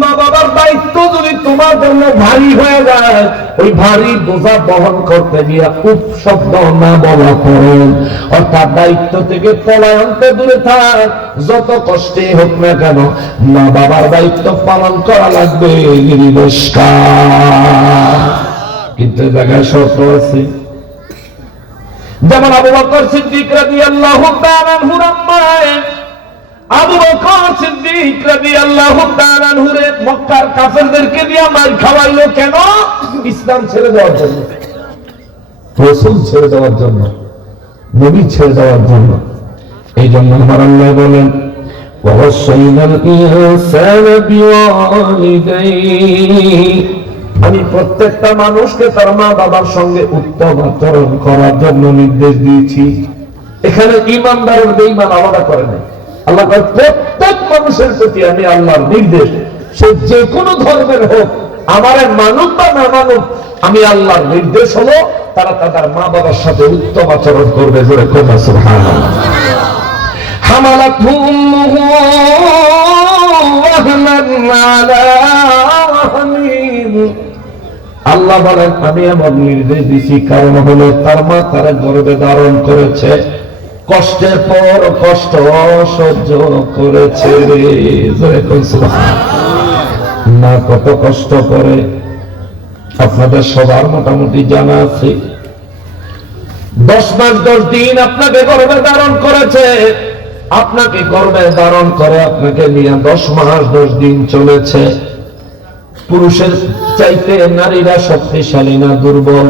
মা বাবার দায়িত্ব যদি তোমার জন্য ভারী হয়ে যায়, ওই ভারী বোঝা বহন করতে গিয়ে উফ শব্দ না বলা ফরজ। অর্থাৎ দায়িত্ব থেকে পলায়ন তো দূরে থাক, যত কষ্টে হোক না কেন মা বাবার দায়িত্ব পালন করা লাগবে নির্বিষ্কার। কিন্তু জায়গায় শর্ত আছে। যেমন আবু বকর সিদ্দিক রাদিয়াল্লাহু তাআলা আনহুর আম্মায়ে আবু বকর সিদ্দিক রাদিয়াল্লাহু তাআলা আনহুরে মক্কার কাফেরদেরকে দিয়ে মার খাওয়াইলো কেন? ইসলাম ছেড়ে দেওয়ার জন্য, রাসূল ছেড়ে দেওয়ার জন্য, নবী ছেড়ে দেওয়ার জন্য। এই জন্য আমার আল্লাহ বলেন ওয়াসাইনাল ইনসানা বিওয়ালিদাইহি, আমি প্রত্যেকটা মানুষকে তার মা বাবার সঙ্গে উত্তম আচরণ করার জন্য নির্দেশ দিয়েছি। এখানে ঈমানদার আর বেঈমান আলাদা করে নাই। আল্লাহ কয় প্রত্যেক মানুষের প্রতি আমি আল্লাহর নির্দেশ, সে যে কোনো ধর্মের হোক, আমারে মানুক বা না মানুক, আমি আল্লাহর নির্দেশ হলো তারা তাদের মা বাবার সাথে উত্তম আচরণ করবে। জোরে কোনা সুবহানাল্লাহ। হামালাতহু উম্মুহু ওয়াহনান আলা ওয়াহনিন, আল্লাহ বলেন আমি এমন নির্দেশ দিছি কারণ হলো তার মা তার গর্ভে ধারণ করেছে, কষ্টের পর কষ্ট সহ্য করেছে। মা কত কষ্ট করে আপনাদের সবার মোটামুটি জানা আছে। 10 মাস 10 দিন আপনাকে গর্ভে ধারণ করেছে, আপনাকে গর্ভে ধারণ করে আপনাকে নিয়ে 10 মাস 10 দিন চলেছে। পুরুষের চাইতে নারীরা শক্তিশালী না দুর্বল?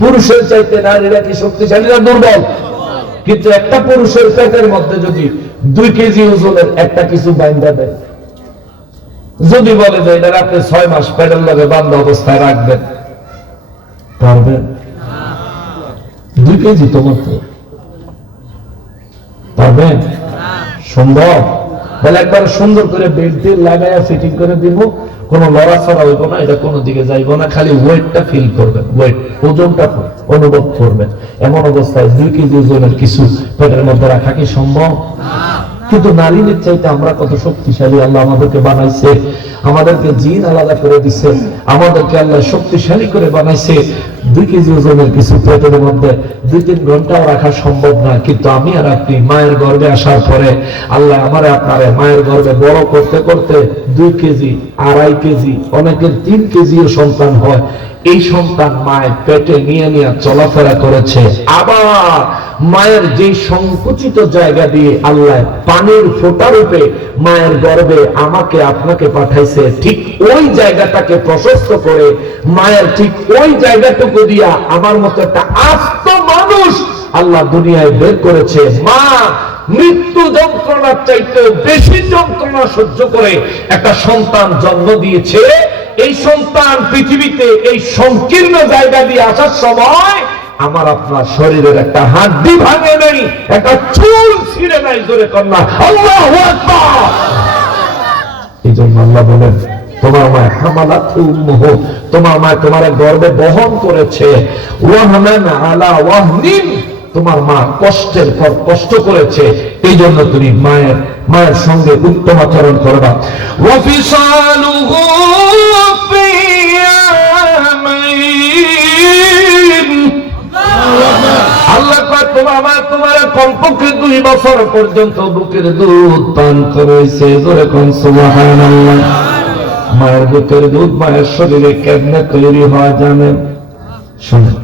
পুরুষের চাইতে নারীরা কি শক্তিশালী না দুর্বল? কিন্তু একটা পুরুষের পেটের মধ্যে যদি 2 কেজি ওজনের একটা কিছু বাইন্ধা দেয়, যদি বলে যে এটা আপনি 6 মাস পেটের লগে বান্ধা অবস্থায় রাখবেন, পারবেন? 2 কেজি তোমার তো পারবেন? সম্ভব? বলে একবার সুন্দর করে বেল্ট লাগাইয়া ফিটিং করে দিব, কোনো লড়াছড়া হইব না, এটা কোনো দিকে যাইব না, খালি ওয়েটটা ফিল করবেন, ওয়েট ওজনটা অনুভব করবেন। এমন অবস্থায় 2 কেজি ওজনের কিছু পেটের মধ্যে রাখা কি সম্ভব? কিন্তু নারীদের চাইতে আমরা কত শক্তিশালী। আল্লাহ আমাদেরকে বানাইছে, আমাদেরকে জিন আলাদা করে দিছে, আমাদেরকে আল্লাহ শক্তিশালী করে বানাইছে। 2 কেজি ওজনের কিছু পেটের মধ্যে 2-3 ঘন্টাও রাখা সম্ভব না। কিন্তু আমি আর আপনি মায়ের গর্ভে আসার পরে আল্লাহ আমারে আপনারে মায়ের গর্ভে বড় করতে করতে 2 কেজি, 2.5 কেজি, অনেকের 3 কেজিও সন্তান হয়। এই সন্তান মায়ের পেটে নিয়ে নিয়ে চলাফেরা করেছে। আবার মায়ের যে সংকুচিত জায়গা দিয়ে আল্লাহ পানির ফোঁটা রূপে মায়ের গর্ভে আমাকে আপনাকে পাঠাইছে, ঠিক ওই জায়গাটাকে প্রশস্ত করে মায়ের ঠিক ওই জায়গাটুকু দিয়া আমার মতো একটা আস্ত মানুষ আল্লাহ দুনিয়ায় বের করেছে। মা মৃত্যু যন্ত্রণার চাইতে বেশি যন্ত্রণা সহ্য করে একটা সন্তান জন্ম দিয়েছে। এই সন্তান পৃথিবীতে এই সংকীর্ণ জায়গা দিয়ে আসার সময় আমার আপনার শরীরের একটা হাড্ডি ভাঙে নেই, একটা চুল ছিঁড়ে নাই। জোরে কন্যা আল্লাহু আকবার। এই জন্য আল্লাহ বলেন তোমার মা হামালাতহু উম্মুহু, তোমার মা তোমার গর্ভে বহন করেছে। ওয়াহনান আলা ওয়াহনিন, তোমার মা কষ্টের পর কষ্ট করেছে। এই জন্য তুমি মায়ের সঙ্গে উত্তম আচরণ করবা। ওয়াফিসালুহু ফি ইয়ামাইন, আল্লাহ পাক তোমার কমপক্ষে 2 বছর পর্যন্ত বুকের দুধ পান করাইছে। জোরে কোন সুবহানাল্লাহ। মায়ের বুকের দুধ মায়ের শরীরে কেমনে তৈরি হয় জানেন? শুনুন,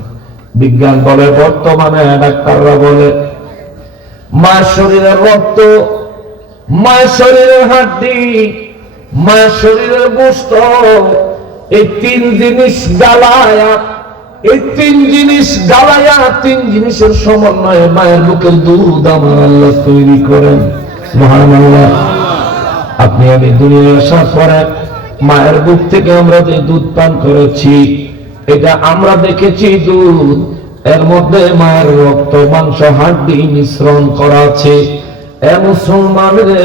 বিজ্ঞান বলে, বর্তমানে ডাক্তাররা বলে, মায়ের শরীরের রক্ত, মায়ের শরীরের হাড্ডি, মায়ের শরীরের গোশত, এই তিন জিনিস গালায়া, এই তিন জিনিস গালায়া, তিন জিনিসের সমন্বয়ে মায়ের বুকের দুধ আমার আল্লাহ তৈরি করেন। সুবহানাল্লাহ। আপনি আমি দুনিয়ায় আসার পরে মায়ের বুক থেকে আমরা যে দুধ পান করেছি, এটা আমরা দেখেছি দুধ, এর মধ্যে মায়ের রক্ত, মাংস, হাড্ডি মিশ্রণ করা আছে। এ মুসলমান রে,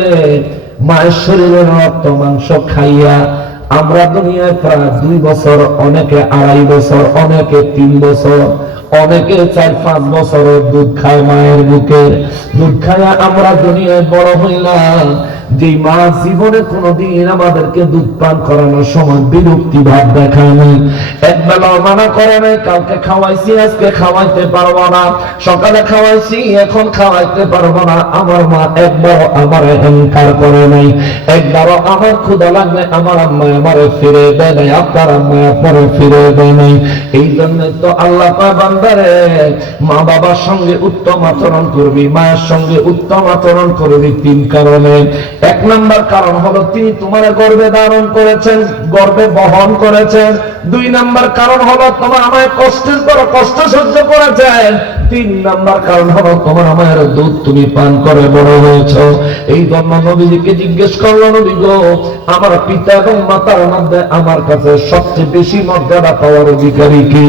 মায়ের শরীরের রক্ত মাংস খাইয়া আমরা দুনিয়ায় প্রায় 2 বছর, অনেকে 2.5 বছর, অনেকে 3 বছর, অনেকে 4-5 বছর দুধ খায়। মায়ের বুকের দুধ খাইয়া আমরা দুনিয়ায় বড় হইলাম। যে মা জীবনে কোনদিন আমাদেরকে দুধ পান করানোর সময় বিরক্তি ভাব দেখায় নাই, একবেলাও মানা করে নাই। কালকে খাওয়াইছি, আজকে খাওয়াইতে পারবো না, সকালে খাওয়াইছি, এখন খাওয়াইতে পারবো না। আমার মা একবারও আমার অহংকার করে নাই, একবারও আমার ক্ষুধা লাগলে আমার আম্মা আমারে ফিরে দেয় নাই, আপনার আম্মা আপনারে ফিরে দেয় নাই। এই জন্য তো আল্লাহ পাক বান্দারে, মা বাবার সঙ্গে উত্তম আচরণ করবি, মায়ের সঙ্গে উত্তম আচরণ করবি 3 কারণে। 1 নম্বর কারণ হলো তিনি তোমার গর্ভে ধারণ করেছেন, গর্ভে বহন করেছেন। 2 নম্বর কারণ হলো তোমার আমায় কষ্টের পর কষ্ট সহ্য করেছেন। 3 নম্বর কারণ হলো তোমার আমায় দুধ তুমি পান করে বড় হয়েছ। এই জন্য নবীজিকে জিজ্ঞেস করলো, নবী গো, আমার পিতা এবং মাতার মধ্যে আমার কাছে সবচেয়ে বেশি মর্যাদা পাওয়ার অধিকারী কি?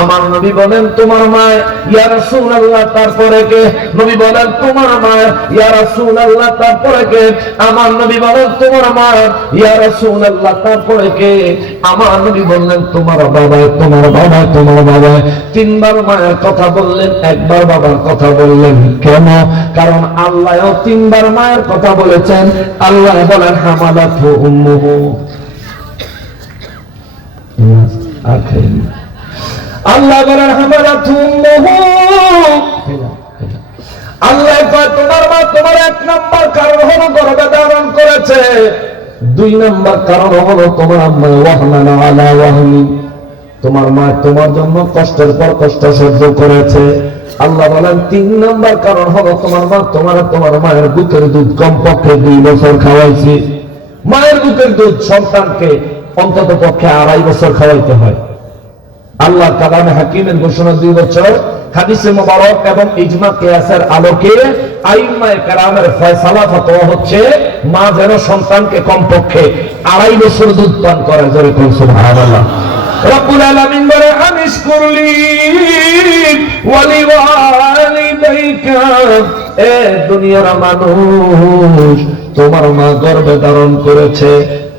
আমার নবী বলেন তোমার মা। ইয়া রাসূলুল্লাহ, তারপরে কে? নবী বলেন তোমার মা। ইয়া রাসূলুল্লাহ, তারপরে কে? আমার নবী বলেন তোমার মা। ইয়া রাসূলুল্লাহ, তারপরে কে? আমার নবী বললেন তোমার বাবা, তোমার বাবা, তোমার বাবা। 3 বার মায়ের কথা বললেন, 1 বার বাবার কথা বললেন। কেন? কারণ আল্লাহও 3 বার মায়ের কথা বলেছেন। আল্লাহ বলেন হামালাতহু উম্মুহু, আল্লাহ বলেন হামালাতহু উম্মুহু। আল্লাহ কয় তোমার মা তোমার 1 নম্বর কারণ হলো গর্ভে ধারণ করেছে, 2 নম্বর কারণ হলো তোমার আম্মা ওয়াহনানা আলা ওয়াহনি, তোমার মা তোমার জন্য কষ্টের পর কষ্ট সহ্য করেছে। আল্লাহ বলেন 3 নম্বর কারণ হলো তোমার মা তোমার মায়ের বুকের দুধ কমপক্ষে 2 বছর খাওয়াইছে। মায়ের বুকের দুধ সন্তানকে অন্তত পক্ষে 2.5 বছর খাওয়াইতে হয়। আল্লাহ কালামে হাকিমের ঘোষণা 2 বছর, হাদিসে মোবারক এবং ইজমা কিয়াসের আলোকে আইম্মায়ে কেরামের ফয়সালা ফতোয়া হচ্ছে মা যেন সন্তানকে কমপক্ষে 2.5 বছর দুধ পান করে। জোরে বলুন সুবহানাল্লাহ। রব্বুল আলামিন বলে আনিশকুরলি ওয়ালি ওয়ালিদাইকা, এ দুনিয়ার মানুষ, তোমার মা গর্ভে ধারণ করেছে,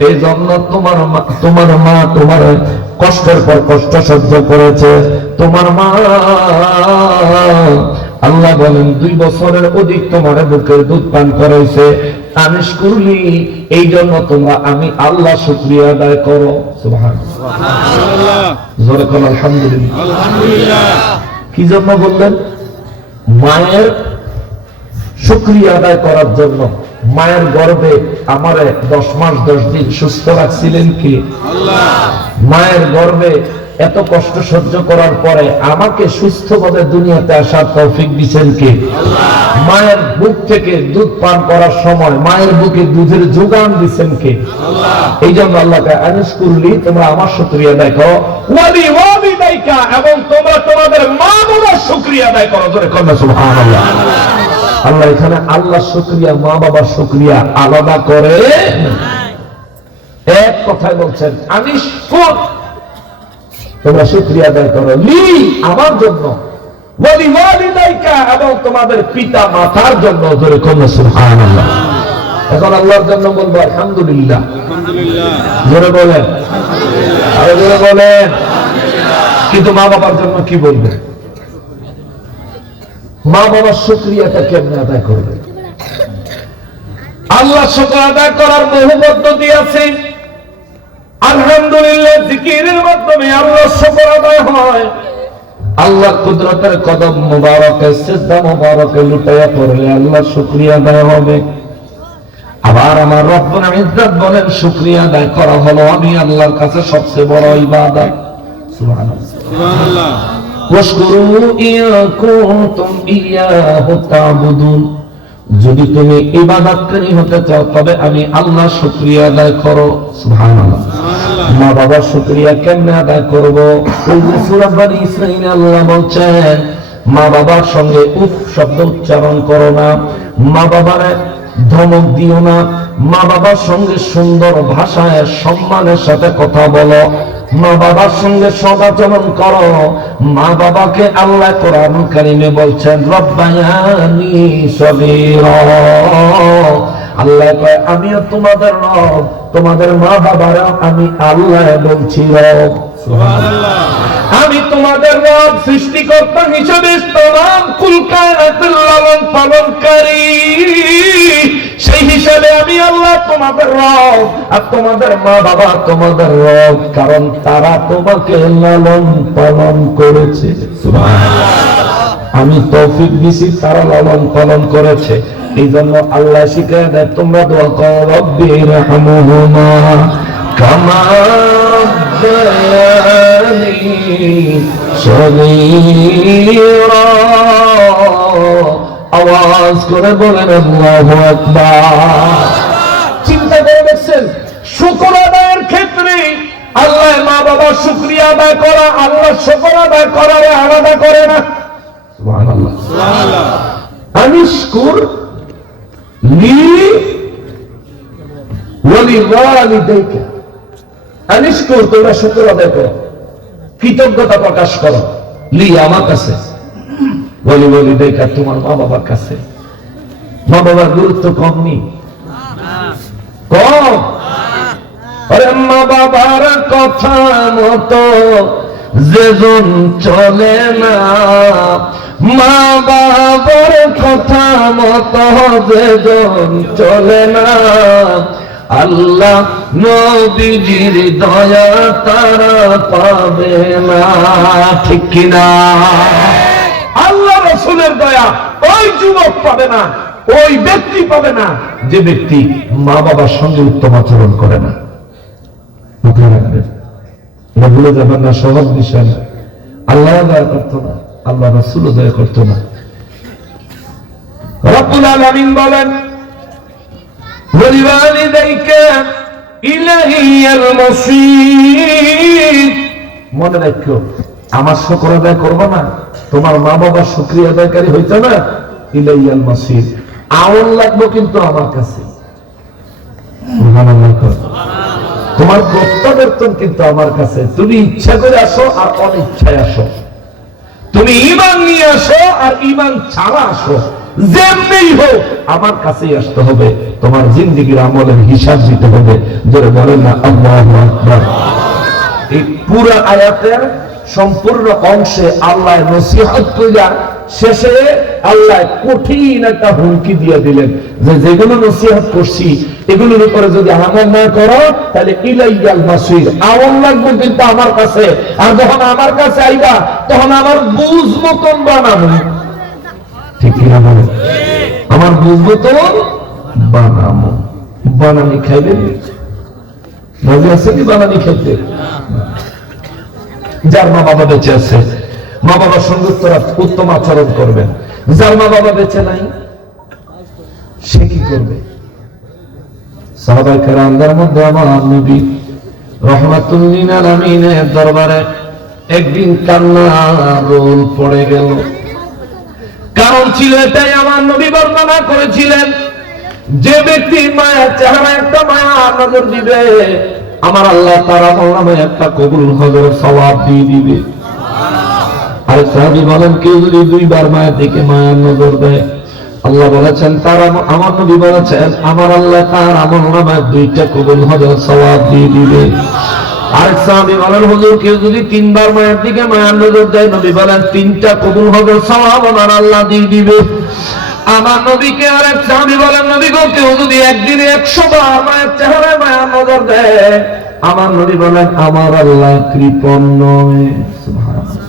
এই জন্য তোমার মা তোমার কষ্টের পর কষ্ট সহ্য করেছে। তোমার মা, আল্লাহ বলেন 2 বছরের অধিক তোমার বুকের দুধ পান করাইছে। আনিশকুরলি, এই জন্য তোমরা আমি আল্লাহ শুকরিয়া আদায় করো। সুবহানাল্লাহ। জোরে বলো আলহামদুলিল্লাহ। আলহামদুলিল্লাহ। কি জন্য বললেন? মায়ের শুকরিয়া আদায় করার জন্য। মায়ের গর্ভে আমারে 10 মাস 10 দিন সুস্থ রাখছিলেন কি? আল্লাহ। মায়ের গর্ভে এত কষ্ট সহ্য করার পরে আমাকে সুস্থভাবে দুনিয়াতে আসার তৌফিক দিয়েছেন কে? আল্লাহ। মায়ের বুক থেকে দুধ পান করার সময় মায়ের বুকে দুধের যোগান দিয়েছেন কে? আল্লাহ। এই জন্য আল্লাহকে আনিশকুরলি, তোমরা আমার শুকরিয়া আদায় করো, ওয়ালি ওয়ালিদাইকা, এবং তোমরা তোমাদের মা বাবার শুকরিয়া আদায় করো। জোরে বলো সুবহানাল্লাহ। আল্লাহ এখানে আল্লাহ শুকরিয়া, মা বাবার শুকরিয়া আলাদা করে এক কথায় বলছেন, আনিশকুর, তোমরা শুকরিয়া আদায় করো, লি, আমার জন্য, ওয়ালি ওয়ালিদাইকা, এবং তোমাদের পিতা মাতার জন্য। জোরে বলো সুবহানাল্লাহ। এখন আল্লাহর জন্য বলবো আলহামদুলিল্লাহ। আলহামদুলিল্লাহ। জোরে বলেন আলহামদুলিল্লাহ। আরো জোরে বলেন আলহামদুলিল্লাহ। কিন্তু মা বাবার জন্য কি বলবে? মা বাবার শুকরিয়াটা কেমনে আদায় করবে? আল্লাহ শুকর আদায় করার বহু পদ্ধতি আছে। আলহামদুলিল্লাহ জিকিরের মাধ্যমে আল্লাহ শুকর আদায় হয়। আল্লাহর কুদরতের কদম মুবারকে, সিজদা মুবারকে লুটাইয়া পড়লে আল্লাহ শুকরিয়া আদায় হবে। আবার আমার রব্বুল ইজ্জত বলেন, শুকরিয়া আদায় করা হলো আমি আল্লাহর কাছে সবচেয়ে বড় ইবাদত। সুবহানাল্লাহ। সুবহানাল্লাহ। ওয়াশকুরু ইন কুনতুম ইয়্যাহু তা'বুদুন, যদি তুমি ইবাদতকারী হতে চাও তবে আমি আল্লাহ শুকরিয়া আদায় করো। সুবহানাল্লাহ। মা বাবার শুকরিয়া কেমনে আদায় করব? ওই যে সূরা বনী ইসরাঈলে আল্লাহ বলছেন, মা বাবার সঙ্গে উফ শব্দ উচ্চারণ করো না, মা বাবারে ধমক দিও না, মা বাবার সঙ্গে সুন্দর ভাষায় সম্মানের সাথে কথা বলো, মা বাবার সঙ্গে সদাচরণ করো। মা বাবাকে আল্লাহ কোরআন কারিমে বলছেন রব্বায়ানি সগীরা, আল্লাহ কয় আমিও তোমাদের রব, তোমাদের মা বাবারা আমি আল্লাহ বলছি রব। সুবহানাল্লাহ। আমি তোমাদের রব, সৃষ্টিকর্তা হিসেবে তোমাম কুল কায়নাতের লালন পালনকারী, সেই হিসাবে আমি আল্লাহ তোমাদের রব, আর তোমাদের মা বাবা তোমাদের রব, কারণ তারা তোমাকে লালন পালন করেছে। সুবহানাল্লাহ। আমি তৌফিক দিছি, তারা লালন পালন করেছে, এই জন্য আল্লাহ শিখায় দেয় তোমরা দোয়া করো রব্বিরহামহুমা কামা রব্বায়ানি সগীরা। আওয়াজ করে বলেন আল্লাহু আকবার। চিন্তা করে দেখছেন, শুকর আদায়ের ক্ষেত্রে আল্লাহ মা বাবার শুকরিয়া আদায় করা, আল্লাহ শুকর আদায় করারে আলাদা করে না। সুবহানাল্লাহ। আনিশকুর লি ওয়ালিওয়ালিদাইকা, আনিশকুর তোমরা শুকর আদায় করো, কৃতজ্ঞতা প্রকাশ করো, লি আমার কাছে, ওয়ালিওয়ালিদাইকা তোমার মা বাবার কাছে। মা বাবার গুরুত্ব কম নেই, কম। আরে মা বাবার কথা মতো যেজন চলে না, মা বাবার কথা মতো যেজন চলে না, আল্লাহ নবীজির দয়া তারা পাবে না। ঠিক কিনা? আল্লাহ রাসূলের দয়া ওই যুবক পাবে না, ওই ব্যক্তি পাবে না যে ব্যক্তি মা বাবার সঙ্গে উত্তম আচরণ করে না। মাথায় রাখবেন, এটা ভুলে যাবেন না, সহজ বিষয় না। আল্লাহ দয়া করতো না, আল্লাহ রাসূলও দয়া করতো না। রব্বুল আলামিন বলেন ওয়ালিওয়ালিদাইকা ইলাইয়াল মাসীর, মনে রাখো আমার শুকর আদায় করবো না, তোমার মা বাবার শুকরিয়া আদায়কারী হইতো না, ইলাইয়াল মাসীর, আউন লাগবো কিন্তু আমার কাছে। সুবহানাল্লাহ। তোমার প্রত্যাবর্তন কিন্তু আমার কাছে, তুমি ইচ্ছা করে আসো আর অনিচ্ছায় আসো, তুমি ঈমান নিয়ে আসো আর ঈমান ছাড়া আসো, যেমনি হোক আমার কাছেই আসতে হবে, তোমার জিন্দেগীর আমলের হিসাব দিতে হবে। ধরে বলেন না আল্লাহু আকবার। এই পুরো আয়াতের সম্পূর্ণ অংশে আল্লাহ নসিহত কইরা শেষে আল্লাহ কঠিন একটা হুমকি দিয়ে দিলেন যে যেগুলো নসিহত করছি এগুলোর উপরে যদি আমল না করো তাহলে ইলাইয়াল মাসির, আমল লাগবে কিন্তু আমার কাছে, আর যখন আমার কাছে আইবা তখন আমার বুঝ মতন বানাবো। ঠিক কিনা বলে? আমার বুঝ মতন বানাবো। বানানি খাইবেন? মজা আছে কি বানানি খাইতে? যার মা বাবা বেঁচে আছে মা বাবার সঙ্গে উত্তম আচরণ করবেন, যার মা বাবা বেঁচে নাই সে কি করবে? সাহাবায়ে কেরামদের মধ্যে আমার নবী রাহমাতুল লিল আলামিনের দরবারে একদিন কান্নার রোল পড়ে গেল। কারণ ছিল এটাই, আমার নবী বর্ণনা করেছিলেন যে ব্যক্তি মায়ের চেহারা একটা মায়া নজর দিবে আমার আল্লাহ তার আমল নামে একটা কবুল হজের সওয়াব দিয়ে দিবে। আর সাহাবী বলেন কেউ যদি দুইবার মায়ের দিকে মায়ার নজর দেয়, আল্লাহ বলেছেন তার, আমার নবী বলেছেন আমার আল্লাহ তার আমল নামে দুইটা কবুল হজের সওয়াব দিয়ে দিবে। আর সাহাবী বলেন হুজুর কেউ যদি তিনবার মায়ের দিকে মায়ার নজর দেয়, নবী বলেন তিনটা কবুল হজের সওয়াব আমার আল্লাহ দিয়ে দিবে। আমার নবীকে আরেক সাহাবী বলেন নবী গো কেউ যদি একদিনে 100 বার মায়ের চেহারায় মায়ার নজর দেয়, আমার নবী বলেন আমার আল্লাহ কৃপণ নয়। সুবহানাল্লাহ।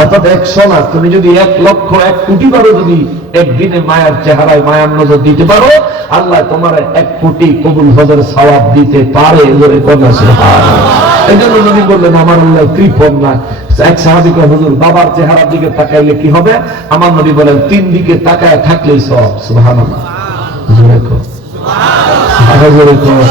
অর্থাৎ 100 না, তুমি যদি 1 লক্ষ 1 কোটি বারও যদি একদিনে মায়ের চেহারায় মায়ার নজর দিতে পারো, আল্লাহ তোমার 1 কোটি কবুল হজের সওয়াব দিতে পারে। সুবহানাল্লাহ। এই জন্য নবী বললেন আমার আল্লাহ কৃপণ না। এক সাহাবী কয় হুজুর বাবার চেহারার দিকে তাকাইলে কি হবে? আমার নবী বলেন 3 দিকে তাকায় থাকলেই সওয়াব। সুবহানাল্লাহ, জোরে কও সুবহানাল্লাহ, জোরে কও।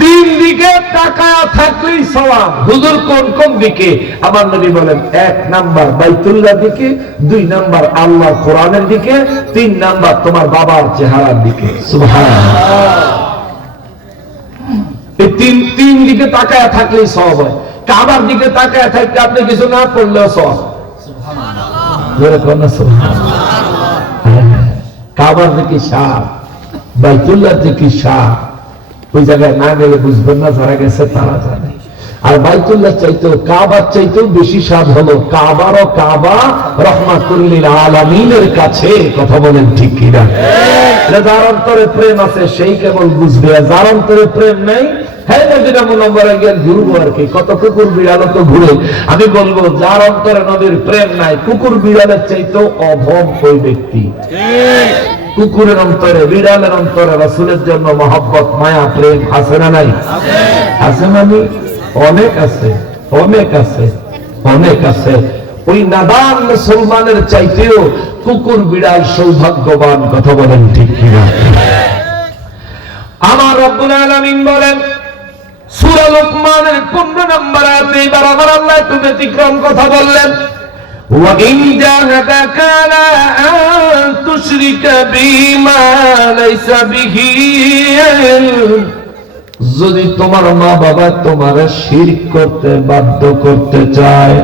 3 দিকে তাকায় থাকলেই সওয়াব। হুজুর কোন কোন দিকে? আমার নবী বলেন 1 নাম্বার বাইতুল্লাহর দিকে, 2 নাম্বার আল্লাহর কোরআনের দিকে, 3 নাম্বার তোমার বাবার চেহারার দিকে। সুবহানাল্লাহ, এই তিন দিকে তাকায় থাকলেই সওয়াব হয়। কাবার দিকে তাকায় থাকতে আপনি কিছু না করলেও সওয়াব। কাবার দিকে সাপ, বাইতুল্লাহর দিকে সাপ, ওই জায়গায় না গেলে বুঝবেন না, যারা গেছে তারা জানে। আর বাইতুল্লাহ চাইতেও কাবার চাইতেও বেশি স্বাদ হলো কাবারও কাবা রহমাতুল লিল আলামিনের কাছে। কথা বলেন ঠিক কিনা? যার অন্তরে প্রেম আছে সেই কেবল বুঝবে, যার অন্তরে প্রেম নাই হ্যাঁ মদিনা মুনাওয়ারায় গিয়ে ঘুরবো আর কি, কত কুকুর বিড়ালও তো ঘুরে। আমি বলবো যার অন্তরে নবীর প্রেম নাই, কুকুর বিড়ালের চাইতেও অভম ওই ব্যক্তি। কুকুরের অন্তরে, বিড়ালের অন্তরে রাসূলের জন্য মহব্বত, মায়া, প্রেম আছে না নাই? আছে মানে অনেক আছে, অনেক আছে, অনেক আছে। ওই নাদান মুসলমানের চাইতেও কুকুর বিড়াল সৌভাগ্যবান। কথা বলেন ঠিক কিনা? আমার রব্বুল আলামিন বলেন সূরা লুকমানের 15 নম্বর আয়াতে, এবার আমার আল্লাহ একটু ব্যতিক্রম কথা বললেন, ওয়া ইন জাহাদাকা আলা আন তুশরিকা বিমা লাইসা বিহি ইলম, যদি তোমার মা বাবা তোমার শিরক করতে বাধ্য করতে চায়,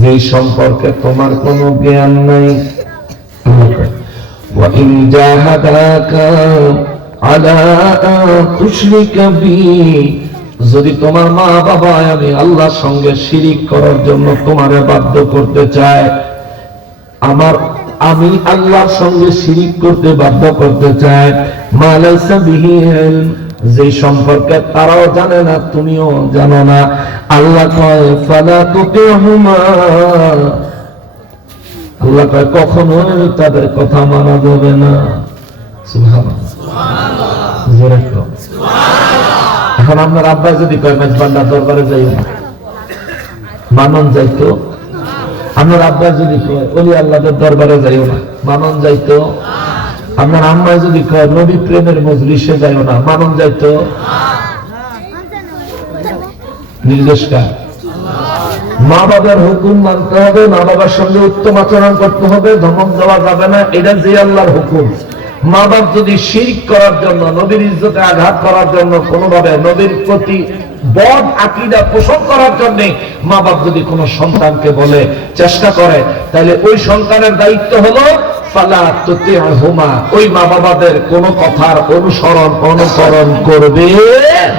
যে সম্পর্কে তোমার কোনো জ্ঞান নাই, ওয়া ইন জাহাদাকা আলা আন তুশরিকা বি, যদি তোমার মা বাবা আমি আল্লাহর সঙ্গে শিরিক করার জন্য তোমারে বাধ্য করতে চায়, আমি আল্লাহর সঙ্গে শিরিক করতে বাধ্য করতে চায়, মা লাইসা বিহি ইলম, যে সম্পর্কে তারাও জানে না তুমিও জানো না, আল্লাহ কয় ফালা তুতিহুমা, আল্লাহ কয় কখনোই তাদের কথা মানা যাবে না। সুবহানাল্লাহ, জোরে কও সুবহানাল্লাহ। এখন আপনার আব্বা যদি কয় মেজবান্ডার দরবারে যাইও না, মানন যাইতো? আপনার আব্বা যদি কয় ওলি আল্লাহদের দরবারে যাইও না, মানন যাইতো? আপনার আম্মা যদি কয় নবী প্রেমের মজলিসে যাইও না, মানন যাইতো? নির্দেশ কার? মা বাবার হুকুম মানতে হবে, মা বাবার সঙ্গে উত্তম আচরণ করতে হবে, ধমক দেওয়া যাবে না, এটা যে আল্লাহর হুকুম। মা বাপ যদি শিরক করার জন্য, নবীর ইজ্জতে আঘাত করার জন্য, কোনোভাবে নবীর প্রতি বদ আকীদা পোষণ করার জন্য মা বাপ যদি কোনো সন্তানকে বলে, চেষ্টা করে, তাহলে ওই সন্তানের দায়িত্ব হলো ফালা তুতিহুমা, ওই মা বাবাদের কোনো কথার অনুকরণ করবে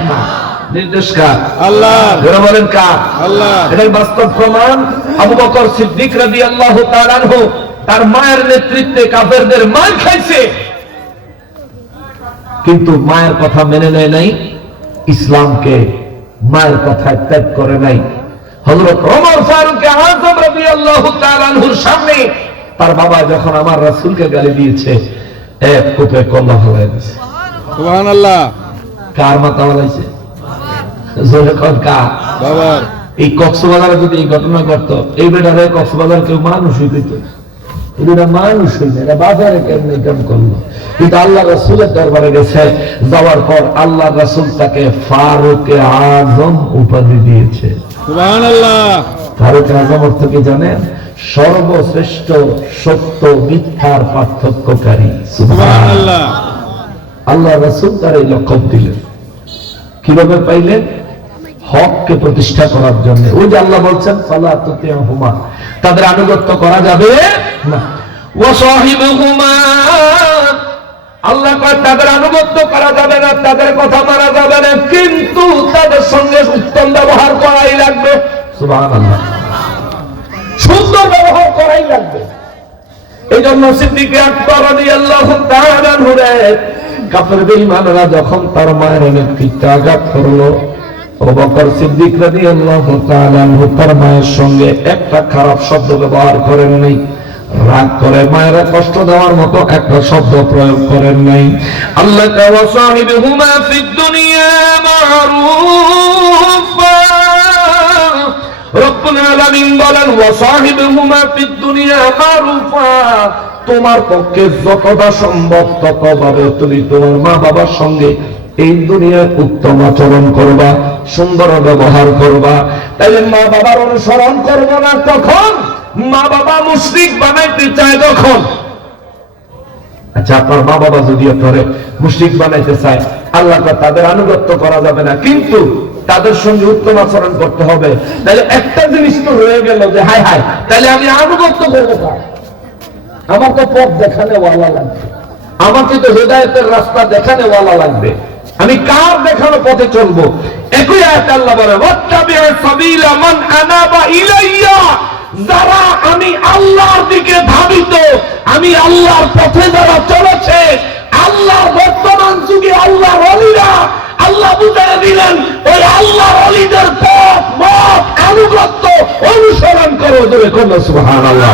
না। নির্দেশ কার? আল্লাহ। যারা বলেন কার? আল্লাহ। এটাই বাস্তব প্রমাণ। আবু বকর সিদ্দিক রাদিয়াল্লাহু তাআলা আনহু তার মায়ের নেতৃত্বে কাফেরদের মার খাইছে, কিন্তু মায়ের কথা মেনে নেয় নাই, ইসলামকে মায়ের কথা ত্যাগ করে নাই। হযরত ওমর ফারুক আযম রাদিয়াল্লাহু তাআলা আনহুর সামনে তার বাবা যখন আমার রাসূলকে গালি দিয়েছে, এক কোপে কল্লা ফেলে দিয়েছে। সুবহানাল্লাহ। কার মাথা ফেলাইছে? জোরে কোন কার? বাবার। এই কক্সবাজারে যদি এই ঘটনা ঘটতো, এই বেটারে কক্সবাজার কেউ মানুষই পেত, এটা মানুষ হইছে, এটা বাজারে কেমন কাম করলো। কিন্তু আল্লাহ রাসূলের দরবারে গেছে, যাওয়ার পর আল্লাহ রাসূল তাকে ফারুক আযম উপাধি দিয়েছে। সুবহানাল্লাহ। ফারুক আযম অর্থ কি জানেন? সর্বশ্রেষ্ঠ সত্য মিথ্যার পার্থক্যকারী। সুবহানাল্লাহ। আল্লাহ রাসূল তার এই লকব দিলেন। কিভাবে পাইলেন? হককে প্রতিষ্ঠা করার জন্য। ওই যে আল্লাহ বলছেন ফালা তুতিহুমা, তাদের আনুগত্য করা যাবে না। ওয়া সাহিবুহুমা, আল্লাহ কয় তাদের আনুগত্য করা যাবে না, তাদের কথা মানা যাবে না, কিন্তু তাদের সঙ্গে উত্তম ব্যবহার করাই লাগবে। সুবহানাল্লাহ, সুন্দর ব্যবহার করাই লাগবে। এই জন্য সিদ্দিক আকবর রাদিয়াল্লাহু তাআলা আনহু কাফের বেঈমানরা যখন তার মায়ের নেতৃত্বে আঘাত করলো, আবু বকর সিদ্দিক রাদিয়াল্লাহু তাআলা আনহু তার মায়ের সঙ্গে একটা খারাপ শব্দ ব্যবহার করেন নাই। রাগ করে মায়েরা কষ্ট দেওয়ার মতো একটা শব্দ প্রয়োগ করেন নাই। আল্লাহ ওয়া সাহিবুহুমা ফিদ দুনিয়া মারুফা, রব্বুল আলামিন বলেন ওয়া সাহিবুহুমা ফিদ দুনিয়া মারুফা, তোমার পক্ষে যতটা সম্ভব ততভাবে তুমি তোমার মা বাবার সঙ্গে এই দুনিয়ায় উত্তম আচরণ করবা, সুন্দর ব্যবহার করবা। তাইলে মা বাবার অনুসরণ করবো না তখন মা বাবা মুশরিক বানাইতে চায় যখন। আচ্ছা, আপনার মা বাবা যদি আপনারে মুশরিক বানাইতে চায়, আল্লাহ তাদের আনুগত্য করা যাবে না, কিন্তু তাদের সঙ্গে উত্তম আচরণ করতে হবে। তাহলে একটা জিনিস তো রয়ে গেল যে হায় হায়, তাহলে আমি আনুগত্য করবো কার? আমার তো পথ দেখানে ওয়ালা লাগবে, আমাকে তো হেদায়েতের রাস্তা দেখানে ওয়ালা লাগবে। আমি কার দেখানো পথে চলবো? একই আয়াতে আল্লাহ বলে ওয়াত্তাবি'ু সাবিলা মান আনাবা ইলাইয়া, যারা আমি আল্লাহর দিকে ধাবিত, আমি আল্লাহর পথে যারা চলেছে, আল্লাহর বর্তমান যুগে আল্লাহর ওলিরা, আল্লাহ বুঝিয়ে দিলেন ওই আল্লাহর ওলিদের পথ মত আনুগত্য অনুসরণ করো। জোরে বলো সুবহানাল্লাহ।